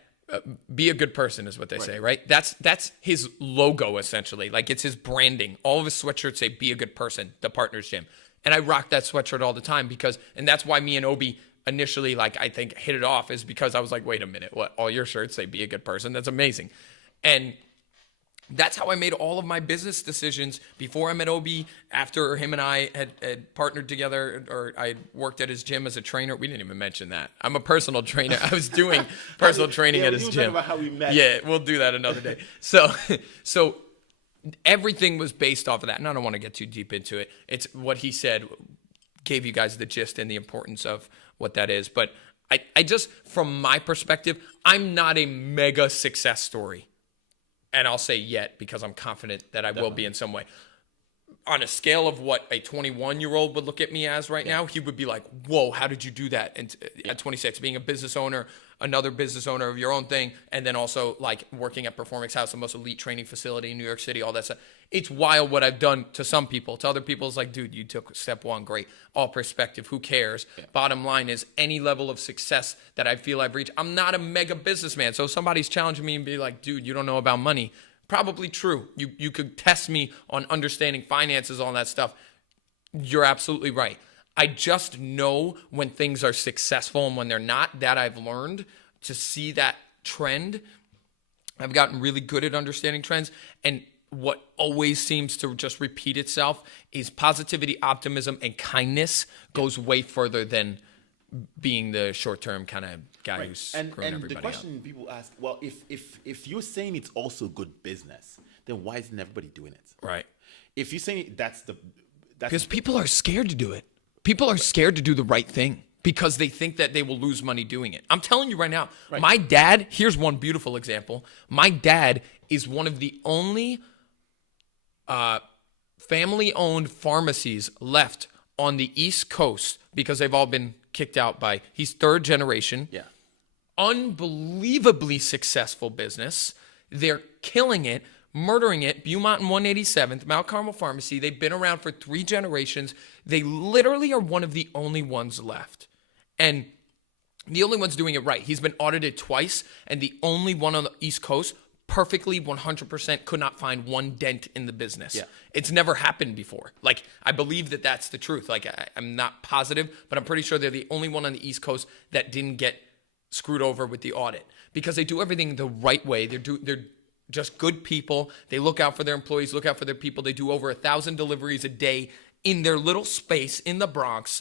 be a good person is what they say, right? That's his logo, essentially. It's his branding. All of his sweatshirts say, be a good person, the Partners Gym. And I rock that sweatshirt all the time and that's why me and Obi initially, I think hit it off, is because I was like, wait a minute, what? All your shirts say, be a good person? That's amazing. And that's how I made all of my business decisions before I met Obi, after him and I had partnered together, or I worked at his gym as a trainer. We didn't even mention that. I'm a personal trainer. I was doing personal training at his gym. About how we met. Yeah, we'll do that another day. So everything was based off of that. And I don't want to get too deep into it. It's what he said, gave you guys the gist and the importance of what that is. But I just, from my perspective, I'm not a mega success story. And I'll say yet, because I'm confident that I will be in some way. On a scale of what a 21-year-old would look at me as right now, he would be like, whoa, how did you do that? And at 26, being a business owner, another business owner of your own thing, and then also working at Performance House, the most elite training facility in New York City, all that stuff. It's wild what I've done to some people. To other people, it's like, dude, you took step one, great. All perspective, who cares? Yeah. Bottom line is, any level of success that I feel I've reached, I'm not a mega businessman. So if somebody's challenging me and be like, dude, you don't know about money, probably true. You could test me on understanding finances, all that stuff. You're absolutely right. I just know when things are successful and when they're not. That I've learned to see that trend. I've gotten really good at understanding trends. And what always seems to just repeat itself is positivity, optimism, and kindness goes way further than being the short-term kind of guy who's screwing everybody up. And the question people ask, well, if you're saying it's also good business, then why isn't everybody doing it? Right. If you're saying that's because people are scared to do it. People are scared to do the right thing because they think that they will lose money doing it. I'm telling you right now, my dad, here's one beautiful example. My dad is one of the only family-owned pharmacies left on the East Coast because they've all been kicked out by, he's third generation. Yeah. Unbelievably successful business. They're killing it, murdering it. Beaumont and 187th, Mount Carmel Pharmacy. They've been around for 3 generations. They literally are one of the only ones left. And The only one's doing it right. He's been audited twice, and the only one on the East Coast perfectly 100% could not find one dent in the business. Yeah. It's never happened before. Like, I believe that that's the truth. Like, I'm not positive, but I'm pretty sure they're the only one on the East Coast that didn't get screwed over with the audit because they do everything the right way. They're just good people. They look out for their employees, look out for their people. They do over 1,000 deliveries a day in their little space in the Bronx.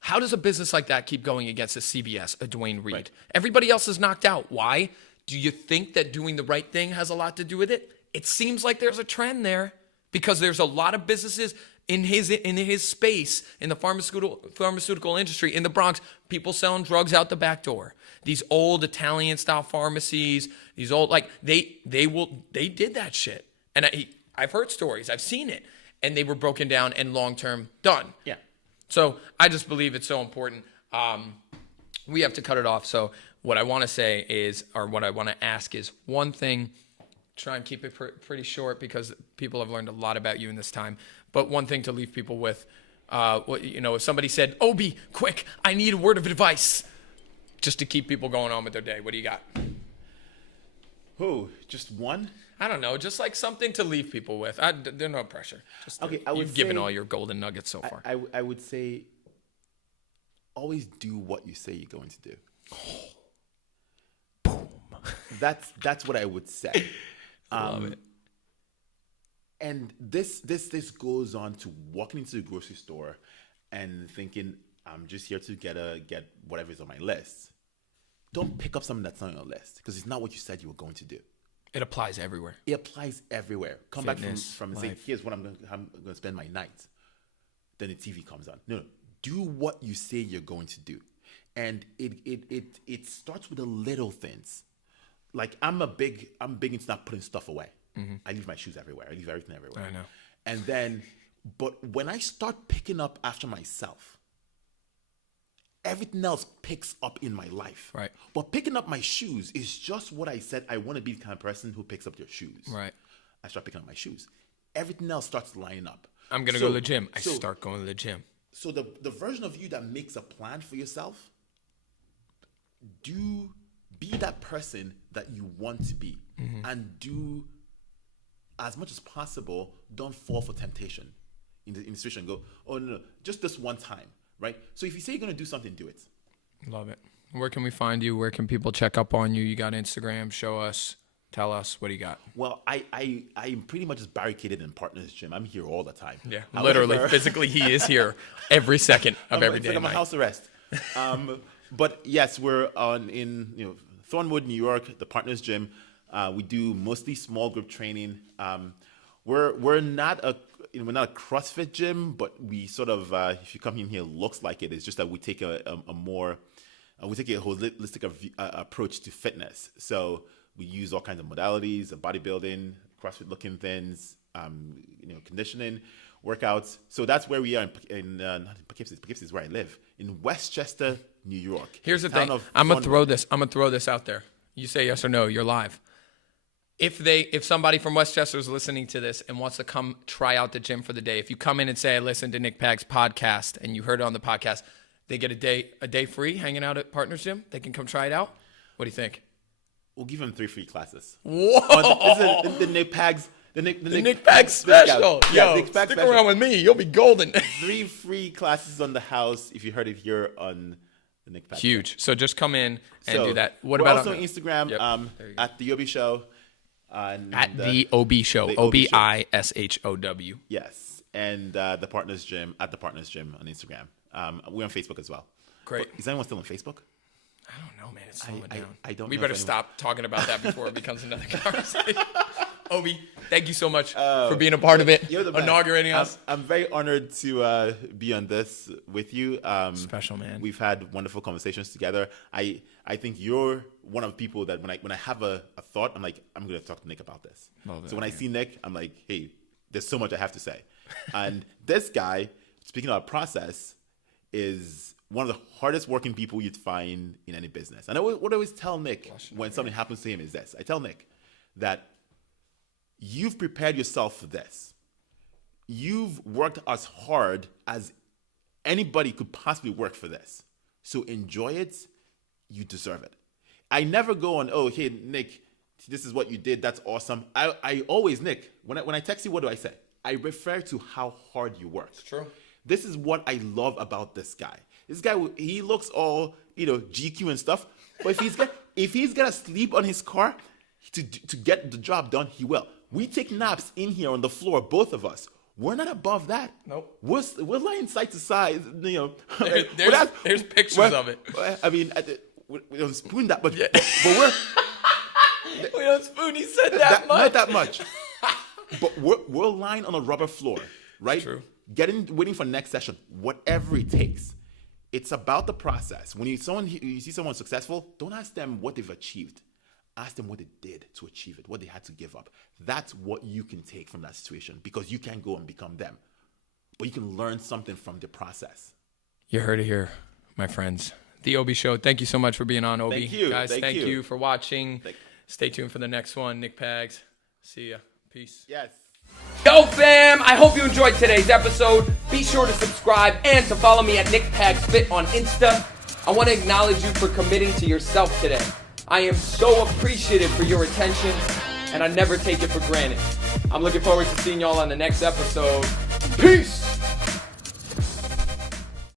How does a business like that keep going against a CBS, a Dwayne Reed? Right. Everybody else is knocked out. Why? Do you think that doing the right thing has a lot to do with it? It seems like there's a trend there because there's a lot of businesses in his space in the pharmaceutical industry in the Bronx, people selling drugs out the back door. These old Italian style pharmacies, these old they did that shit. And I've heard stories, I've seen it, and they were broken down and long term done. Yeah. So I just believe it's so important. We have to cut it off. So what I want to say is, or what I want to ask is one thing. Try and keep it pretty short because people have learned a lot about you in this time. But one thing to leave people with, if somebody said, "Obi, quick, I need a word of advice," just to keep people going on with their day. What do you got? Who? Just one? I don't know, just like something to leave people with. There's no pressure. Just Okay, you've given all your golden nuggets so far. I would say always do what you say you're going to do. Boom. That's what I would say. Love it. And this goes on to walking into the grocery store and thinking, I'm just here to get whatever's on my list. Don't pick up something that's not on your list because it's not what you said you were going to do. It applies everywhere. It applies everywhere. Come Fitness, back from and say, life. here's what I'm going to spend my night. Then the TV comes on. No, do what you say you're going to do. And it starts with the little things. Like I'm big into not putting stuff away. Mm-hmm. I leave my shoes everywhere. I leave everything everywhere. I know. And then, but when I start picking up after myself, everything else picks up in my life. Right. But picking up my shoes is just what I said. I want to be the kind of person who picks up their shoes. Right. I start picking up my shoes. Everything else starts lining up. I'm going to go to the gym. I start going to the gym. So the version of you that makes a plan for yourself, be that person that you want to be. Mm-hmm. And do, as much as possible, don't fall for temptation in the situation. Go, oh, no, just this one time, right? So if you say you're going to do something, do it. Love it. Where can we find you? Where can people check up on you? You got Instagram. Show us. Tell us. What do you got? Well, I'm pretty much just barricaded in Partners Gym. I'm here all the time. Yeah, literally, physically, he is here every second of every day. It's like I'm a house arrest. But yes, we're in Thornwood, New York, the Partners Gym. We do mostly small group training. We're not a CrossFit gym, but we sort of if you come in here, looks like it. It's just that we take a holistic approach to fitness. So we use all kinds of modalities, bodybuilding, CrossFit looking things, conditioning, workouts. So that's where we are in Poughkeepsie. Poughkeepsie is where I live, in Westchester, New York. Here's the thing. I'm gonna throw this out there. You say yes or no. You're live. If somebody from Westchester is listening to this and wants to come try out the gym for the day, if you come in and say, I listened to Nick Pag's podcast and you heard it on the podcast, they get a day free hanging out at Partners Gym. They can come try it out. What do you think? We'll give them 3 free classes. Whoa! This is the Nick Pag's. The Nick Pag special. Yeah, Yo, stick around with me. You'll be golden. 3 free classes on the house if you heard it here on the Nick Pag. Huge. So just come in and do that. What about also on Instagram at the Obi Show. At the OB Show. OBISHOW. Yes. And the Partners Gym, at the Partners Gym on Instagram. We're on Facebook as well. Great. Is anyone still on Facebook? I don't know, man. It's slowing down. I don't know. We better stop talking about that before it becomes another conversation. Obi, thank you so much for being a part of it. You're the best. Inaugurating us. I'm very honored to be on this with you. Special, man. We've had wonderful conversations together. I think you're one of the people that when I have a thought, I'm like, I'm going to talk to Nick about this. So when I see Nick, I'm like, hey, there's so much I have to say. And this guy, speaking about process, is one of the hardest working people you'd find in any business. And what I always tell Nick when something happens to him is this. I tell Nick that you've prepared yourself for this. You've worked as hard as anybody could possibly work for this. So enjoy it you deserve it. I never go on, oh, hey, Nick, this is what you did. That's awesome. I always, Nick, when I text you, what do I say? I refer to how hard you work. It's true. This is what I love about this guy. This guy, he looks all, GQ and stuff. But if he's gonna sleep on his car to get the job done, he will. We take naps in here on the floor, both of us. We're not above that. Nope. We're lying side to side. There's pictures of it. I mean, we don't spoon that much, but we're. We don't spoon. He said that much. Not that much. But we're lying on a rubber floor, right? True. Waiting for next session, whatever it takes. It's about the process. When you see someone successful, don't ask them what they've achieved. Ask them what they did to achieve it, what they had to give up. That's what you can take from that situation, because you can't go and become them. But you can learn something from the process. You heard it here, my friends. The Obi Show. Thank you so much for being on, Obi. Thank you. Guys, thank you. you for watching. Stay tuned for the next one. Nick Pags. See ya. Peace. Yes. Yo fam, I hope you enjoyed today's episode. Be sure to subscribe and to follow me at Nick Pags Fit on Insta. I want to acknowledge you for committing to yourself today. I am so appreciative for your attention, and I never take it for granted. I'm looking forward to seeing y'all on the next episode. Peace!